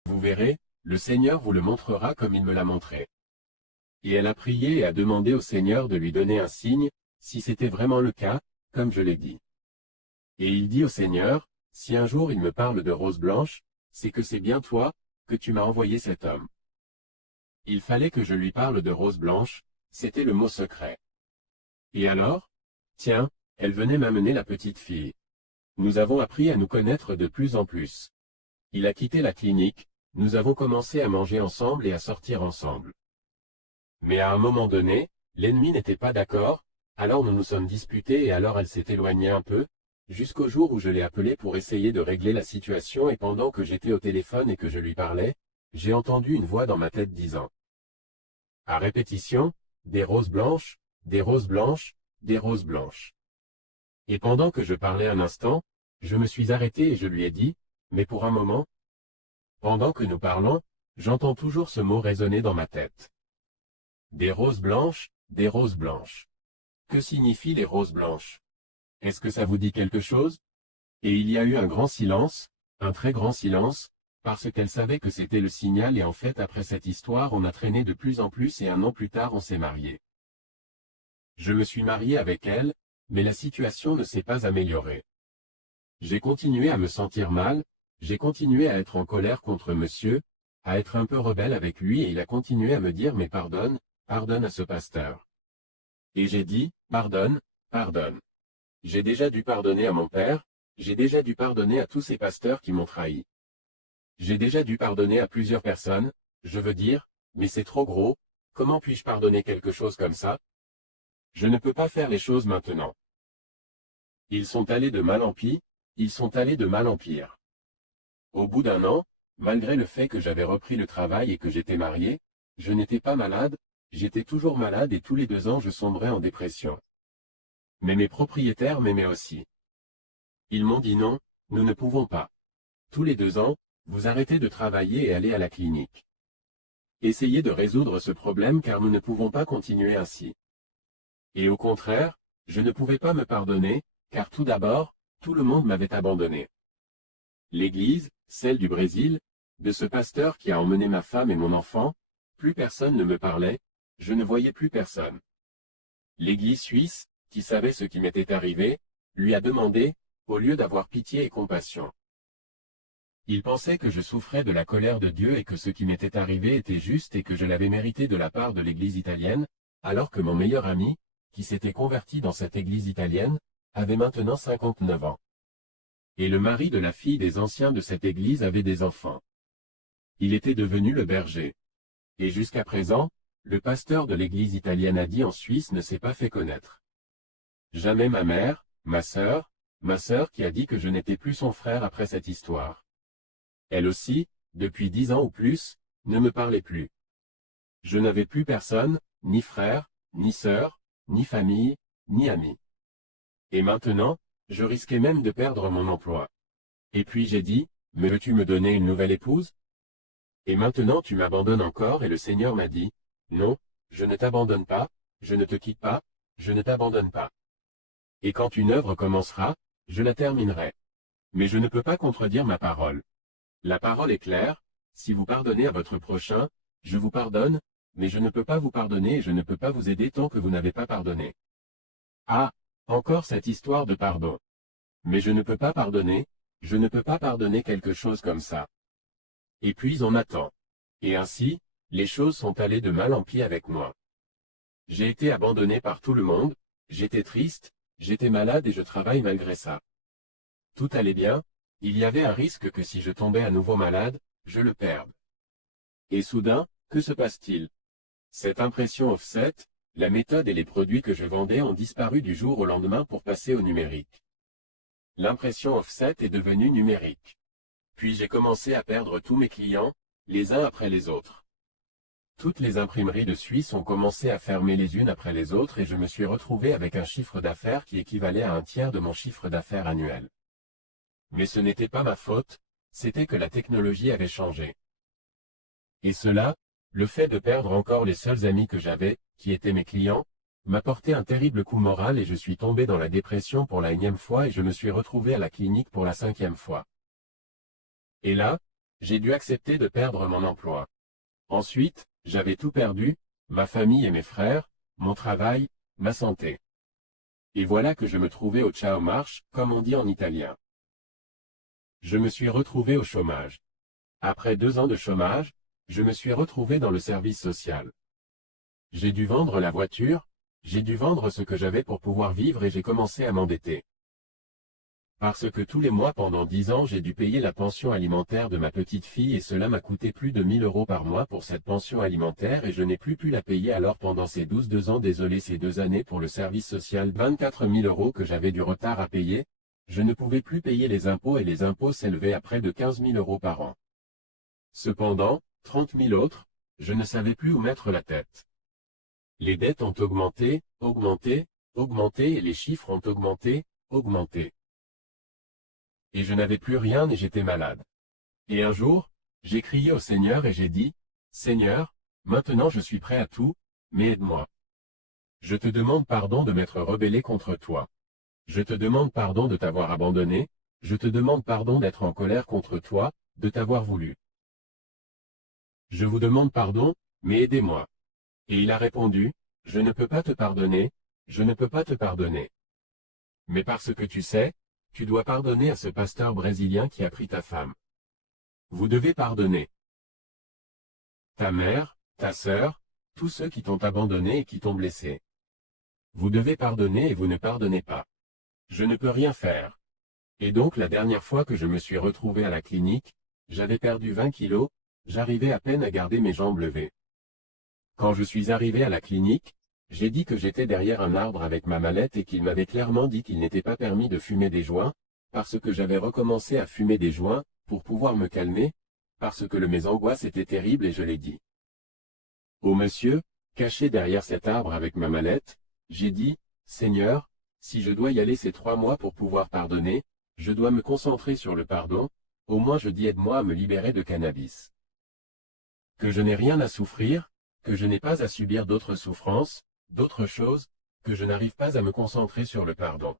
Vous verrez, le Seigneur vous le montrera comme il me l'a montré. Et elle a prié et a demandé au Seigneur de lui donner un signe, si c'était vraiment le cas, comme je l'ai dit. Et il dit au Seigneur, si un jour il me parle de rose blanche, c'est que c'est bien toi, que tu m'as envoyé cet homme. Il fallait que je lui parle de rose blanche, c'était le mot secret. Et alors? Tiens, elle venait m'amener la petite fille. Nous avons appris à nous connaître de plus en plus. Il a quitté la clinique, nous avons commencé à manger ensemble et à sortir ensemble. Mais à un moment donné, l'ennemi n'était pas d'accord, alors nous nous sommes disputés et alors elle s'est éloignée un peu, jusqu'au jour où je l'ai appelée pour essayer de régler la situation et pendant que j'étais au téléphone et que je lui parlais, j'ai entendu une voix dans ma tête disant. À répétition, des roses blanches, des roses blanches, des roses blanches. Et pendant que je parlais un instant, je me suis arrêté et je lui ai dit, mais pour un moment. Pendant que nous parlons, j'entends toujours ce mot résonner dans ma tête. Des roses blanches, des roses blanches. Que signifient les roses blanches? Est-ce que ça vous dit quelque chose? Et il y a eu un grand silence, un très grand silence, parce qu'elle savait que c'était le signal et en fait après cette histoire on a traîné de plus en plus et 1 an plus tard on s'est mariés. Je me suis marié avec elle, mais la situation ne s'est pas améliorée. J'ai continué à me sentir mal, j'ai continué à être en colère contre monsieur, à être un peu rebelle avec lui et il a continué à me dire mais pardonne, pardonne à ce pasteur. Et j'ai dit, pardonne, pardonne. J'ai déjà dû pardonner à mon père, j'ai déjà dû pardonner à tous ces pasteurs qui m'ont trahi. J'ai déjà dû pardonner à plusieurs personnes, je veux dire, mais c'est trop gros, comment puis-je pardonner quelque chose comme ça? Je ne peux pas faire les choses maintenant. Ils sont allés de mal en pis, ils sont allés de mal en pire. Au bout d'un an, malgré le fait que j'avais repris le travail et que j'étais marié, je n'étais pas malade, j'étais toujours malade et tous les 2 ans je sombrais en dépression. Mais mes propriétaires m'aimaient aussi. Ils m'ont dit non, nous ne pouvons pas. Tous les 2 ans, vous arrêtez de travailler et allez à la clinique. Essayez de résoudre ce problème car nous ne pouvons pas continuer ainsi. Et au contraire, je ne pouvais pas me pardonner, car tout d'abord, tout le monde m'avait abandonné. L'église, celle du Brésil, de ce pasteur qui a emmené ma femme et mon enfant, plus personne ne me parlait, je ne voyais plus personne. L'église suisse, qui savait ce qui m'était arrivé, lui a demandé, au lieu d'avoir pitié et compassion. Il pensait que je souffrais de la colère de Dieu et que ce qui m'était arrivé était juste et que je l'avais mérité de la part de l'église italienne, alors que mon meilleur ami, qui s'était converti dans cette église italienne, avait maintenant 59 ans. Et le mari de la fille des anciens de cette église avait des enfants. Il était devenu le berger. Et jusqu'à présent, le pasteur de l'église italienne a dit en Suisse ne s'est pas fait connaître. Jamais ma mère, ma sœur qui a dit que je n'étais plus son frère après cette histoire. Elle aussi, depuis 10 ans ou plus, ne me parlait plus. Je n'avais plus personne, ni frère, ni sœur, ni famille, ni ami. Et maintenant, je risquais même de perdre mon emploi. Et puis j'ai dit, mais veux-tu me donner une nouvelle épouse? Et maintenant tu m'abandonnes encore et le Seigneur m'a dit, non, je ne t'abandonne pas, je ne te quitte pas, je ne t'abandonne pas. Et quand une œuvre commencera, je la terminerai. Mais je ne peux pas contredire ma parole. La parole est claire, si vous pardonnez à votre prochain, je vous pardonne, mais je ne peux pas vous pardonner et je ne peux pas vous aider tant que vous n'avez pas pardonné. Ah, encore cette histoire de pardon. Mais je ne peux pas pardonner, je ne peux pas pardonner quelque chose comme ça. Et puis on attend. Et ainsi, les choses sont allées de mal en pis avec moi. J'ai été abandonné par tout le monde, j'étais triste, j'étais malade et je travaille malgré ça. Tout allait bien, il y avait un risque que si je tombais à nouveau malade, je le perde. Et soudain, que se passe-t-il? Cette impression offset, la méthode et les produits que je vendais ont disparu du jour au lendemain pour passer au numérique. L'impression offset est devenue numérique. Puis j'ai commencé à perdre tous mes clients, les uns après les autres. Toutes les imprimeries de Suisse ont commencé à fermer les unes après les autres et je me suis retrouvé avec un chiffre d'affaires qui équivalait à un tiers de mon chiffre d'affaires annuel. Mais ce n'était pas ma faute, c'était que la technologie avait changé. Et cela, le fait de perdre encore les seuls amis que j'avais, qui étaient mes clients, m'a porté un terrible coup moral et je suis tombé dans la dépression pour la 1e fois et je me suis retrouvé à la clinique pour la 5e fois. Et là, j'ai dû accepter de perdre mon emploi. Ensuite, j'avais tout perdu, ma famille et mes frères, mon travail, ma santé. Et voilà que je me trouvais au ciao marche, comme on dit en italien. Je me suis retrouvé au chômage. Après 2 ans de chômage, je me suis retrouvé dans le service social. J'ai dû vendre la voiture, j'ai dû vendre ce que j'avais pour pouvoir vivre et j'ai commencé à m'endetter. Parce que tous les mois pendant 10 ans j'ai dû payer la pension alimentaire de ma petite fille et cela m'a coûté plus de 1 000 € par mois pour cette pension alimentaire et je n'ai plus pu la payer alors pendant ces 2 ans désolé ces 2 années pour le service social 24 000 € que j'avais du retard à payer, je ne pouvais plus payer les impôts et les impôts s'élevaient à près de 15 000 € par an. Cependant, 30 000 autres, je ne savais plus où mettre la tête. Les dettes ont augmenté, augmenté, augmenté et les chiffres ont augmenté, augmenté. Et je n'avais plus rien et j'étais malade. Et un jour, j'ai crié au Seigneur et j'ai dit, « Seigneur, maintenant je suis prêt à tout, mais aide-moi. Je te demande pardon de m'être rebellé contre toi. Je te demande pardon de t'avoir abandonné, je te demande pardon d'être en colère contre toi, de t'avoir voulu. Je vous demande pardon, mais aidez-moi. » Et il a répondu, « Je ne peux pas te pardonner, je ne peux pas te pardonner. Mais parce que tu sais, Tu dois pardonner à ce pasteur brésilien qui a pris ta femme. Vous devez pardonner. Ta mère, ta sœur, tous ceux qui t'ont abandonné et qui t'ont blessé. Vous devez pardonner et vous ne pardonnez pas. Je ne peux rien faire. Et donc la dernière fois que je me suis retrouvé à la clinique, j'avais perdu 20 kilos, j'arrivais à peine à garder mes jambes levées. Quand je suis arrivé à la clinique, j'ai dit que j'étais derrière un arbre avec ma mallette et qu'il m'avait clairement dit qu'il n'était pas permis de fumer des joints, parce que j'avais recommencé à fumer des joints, pour pouvoir me calmer, parce que mes angoisses étaient terribles et je l'ai dit. Au monsieur, caché derrière cet arbre avec ma mallette, j'ai dit, Seigneur, si je dois y aller ces 3 mois pour pouvoir pardonner, je dois me concentrer sur le pardon, au moins je dis aide-moi à me libérer de cannabis. Que je n'ai rien à souffrir, que je n'ai pas à subir d'autres souffrances, d'autres choses, que je n'arrive pas à me concentrer sur le pardon.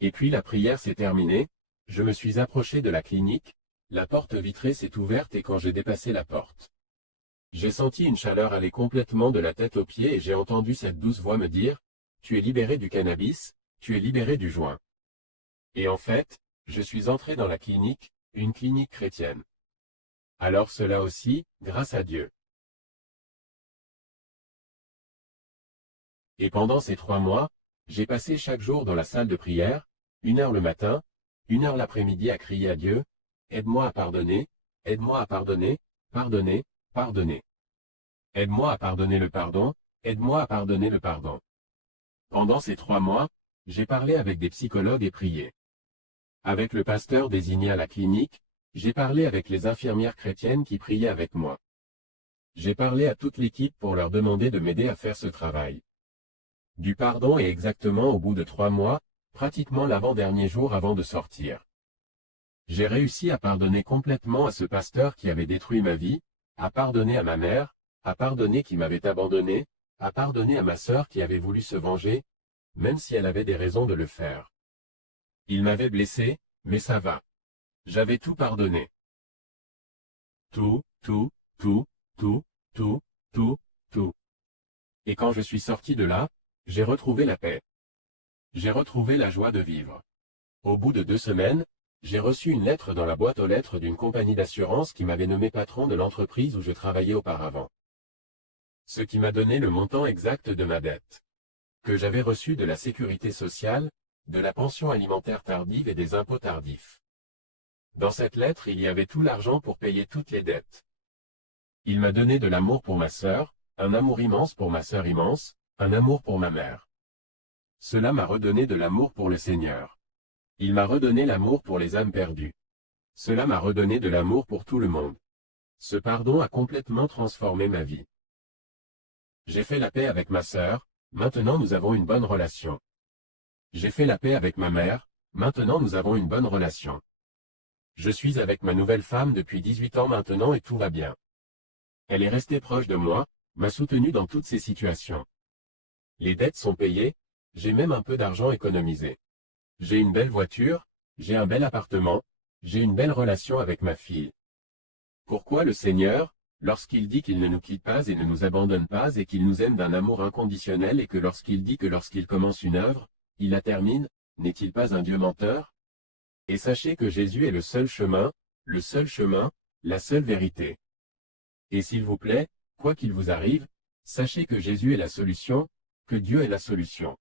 Et puis la prière s'est terminée, je me suis approché de la clinique, la porte vitrée s'est ouverte et quand j'ai dépassé la porte, j'ai senti une chaleur aller complètement de la tête aux pieds et j'ai entendu cette douce voix me dire, tu es libéré du cannabis, tu es libéré du joint. Et en fait, je suis entré dans la clinique, une clinique chrétienne. Alors cela aussi, grâce à Dieu. Et pendant ces 3 mois, j'ai passé chaque jour dans la salle de prière, 1 heure le matin, 1 heure l'après-midi à crier à Dieu, aide-moi à pardonner, pardonner, pardonner. Aide-moi à pardonner le pardon, aide-moi à pardonner le pardon. Pendant ces 3 mois, j'ai parlé avec des psychologues et prié. Avec le pasteur désigné à la clinique, j'ai parlé avec les infirmières chrétiennes qui priaient avec moi. J'ai parlé à toute l'équipe pour leur demander de m'aider à faire ce travail. Du pardon et exactement au bout de 3 mois, pratiquement l'avant-dernier jour avant de sortir. J'ai réussi à pardonner complètement à ce pasteur qui avait détruit ma vie, à pardonner à ma mère, à pardonner qui m'avait abandonné, à pardonner à ma sœur qui avait voulu se venger, même si elle avait des raisons de le faire. Il m'avait blessé, mais ça va. J'avais tout pardonné. Tout, tout, tout, tout, tout, tout, tout. Et quand je suis sorti de là, j'ai retrouvé la paix. J'ai retrouvé la joie de vivre. Au bout de 2 semaines, j'ai reçu une lettre dans la boîte aux lettres d'une compagnie d'assurance qui m'avait nommé patron de l'entreprise où je travaillais auparavant. Ce qui m'a donné le montant exact de ma dette. Que j'avais reçu de la sécurité sociale, de la pension alimentaire tardive et des impôts tardifs. Dans cette lettre il y avait tout l'argent pour payer toutes les dettes. Il m'a donné de l'amour pour ma sœur, un amour immense pour ma sœur immense, un amour pour ma mère. Cela m'a redonné de l'amour pour le Seigneur. Il m'a redonné l'amour pour les âmes perdues. Cela m'a redonné de l'amour pour tout le monde. Ce pardon a complètement transformé ma vie. J'ai fait la paix avec ma sœur, maintenant nous avons une bonne relation. J'ai fait la paix avec ma mère, maintenant nous avons une bonne relation. Je suis avec ma nouvelle femme depuis 18 ans maintenant et tout va bien. Elle est restée proche de moi, m'a soutenu dans toutes ces situations. Les dettes sont payées, j'ai même un peu d'argent économisé. J'ai une belle voiture, j'ai un bel appartement, j'ai une belle relation avec ma fille. Pourquoi le Seigneur, lorsqu'il dit qu'il ne nous quitte pas et ne nous abandonne pas et qu'il nous aime d'un amour inconditionnel et que lorsqu'il dit que lorsqu'il commence une œuvre, il la termine, n'est-il pas un Dieu menteur? Et sachez que Jésus est le seul chemin, la seule vérité. Et s'il vous plaît, quoi qu'il vous arrive, sachez que Jésus est la solution, que Dieu est la solution.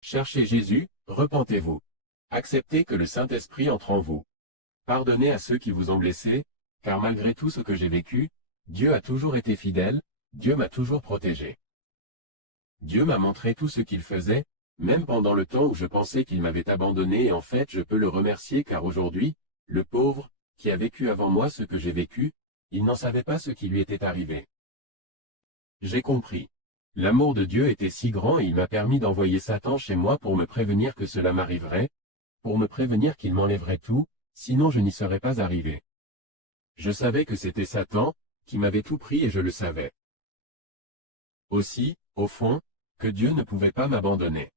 Cherchez Jésus, repentez-vous. Acceptez que le Saint-Esprit entre en vous. Pardonnez à ceux qui vous ont blessé, car malgré tout ce que j'ai vécu, Dieu a toujours été fidèle, Dieu m'a toujours protégé. Dieu m'a montré tout ce qu'il faisait, même pendant le temps où je pensais qu'il m'avait abandonné et en fait je peux le remercier car aujourd'hui, le pauvre, qui a vécu avant moi ce que j'ai vécu, il n'en savait pas ce qui lui était arrivé. J'ai compris. L'amour de Dieu était si grand et il m'a permis d'envoyer Satan chez moi pour me prévenir que cela m'arriverait, pour me prévenir qu'il m'enlèverait tout, sinon je n'y serais pas arrivé. Je savais que c'était Satan, qui m'avait tout pris et je le savais. Aussi, au fond, que Dieu ne pouvait pas m'abandonner.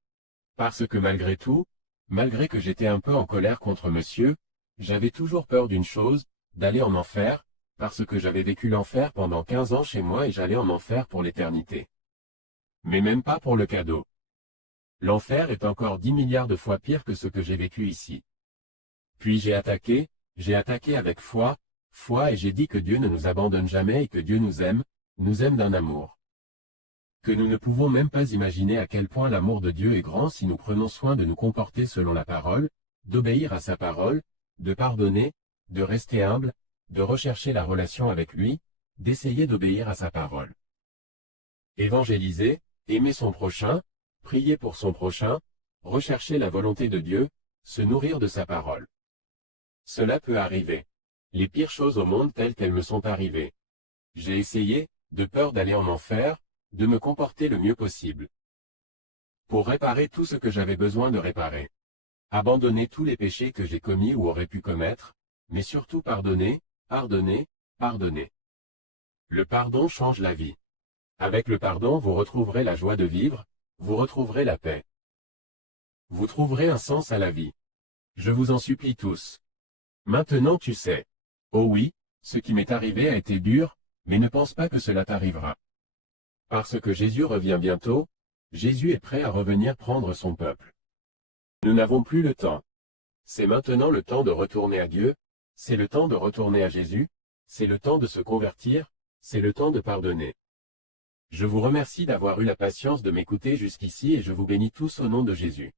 Parce que malgré tout, malgré que j'étais un peu en colère contre monsieur, j'avais toujours peur d'une chose, d'aller en enfer, parce que j'avais vécu l'enfer pendant 15 ans chez moi et j'allais en enfer pour l'éternité. Mais même pas pour le cadeau. L'enfer est encore 10 milliards de fois pire que ce que j'ai vécu ici. Puis j'ai attaqué avec foi, et j'ai dit que Dieu ne nous abandonne jamais et que Dieu nous aime d'un amour. Que nous ne pouvons même pas imaginer à quel point l'amour de Dieu est grand si nous prenons soin de nous comporter selon la parole, d'obéir à sa parole, de pardonner, de rester humble, de rechercher la relation avec lui, d'essayer d'obéir à sa parole. Évangéliser, aimer son prochain, prier pour son prochain, rechercher la volonté de Dieu, se nourrir de sa parole. Cela peut arriver. Les pires choses au monde telles qu'elles me sont arrivées. J'ai essayé, de peur d'aller en enfer, de me comporter le mieux possible. Pour réparer tout ce que j'avais besoin de réparer. Abandonner tous les péchés que j'ai commis ou aurais pu commettre, mais surtout pardonner, pardonner. Le pardon change la vie. Avec le pardon vous retrouverez la joie de vivre, vous retrouverez la paix. Vous trouverez un sens à la vie. Je vous en supplie tous. Maintenant tu sais. Oh oui, ce qui m'est arrivé a été dur, mais ne pense pas que cela t'arrivera. Parce que Jésus revient bientôt, Jésus est prêt à revenir prendre son peuple. Nous n'avons plus le temps. C'est maintenant le temps de retourner à Dieu, c'est le temps de retourner à Jésus, c'est le temps de se convertir, c'est le temps de pardonner. Je vous remercie d'avoir eu la patience de m'écouter jusqu'ici et je vous bénis tous au nom de Jésus.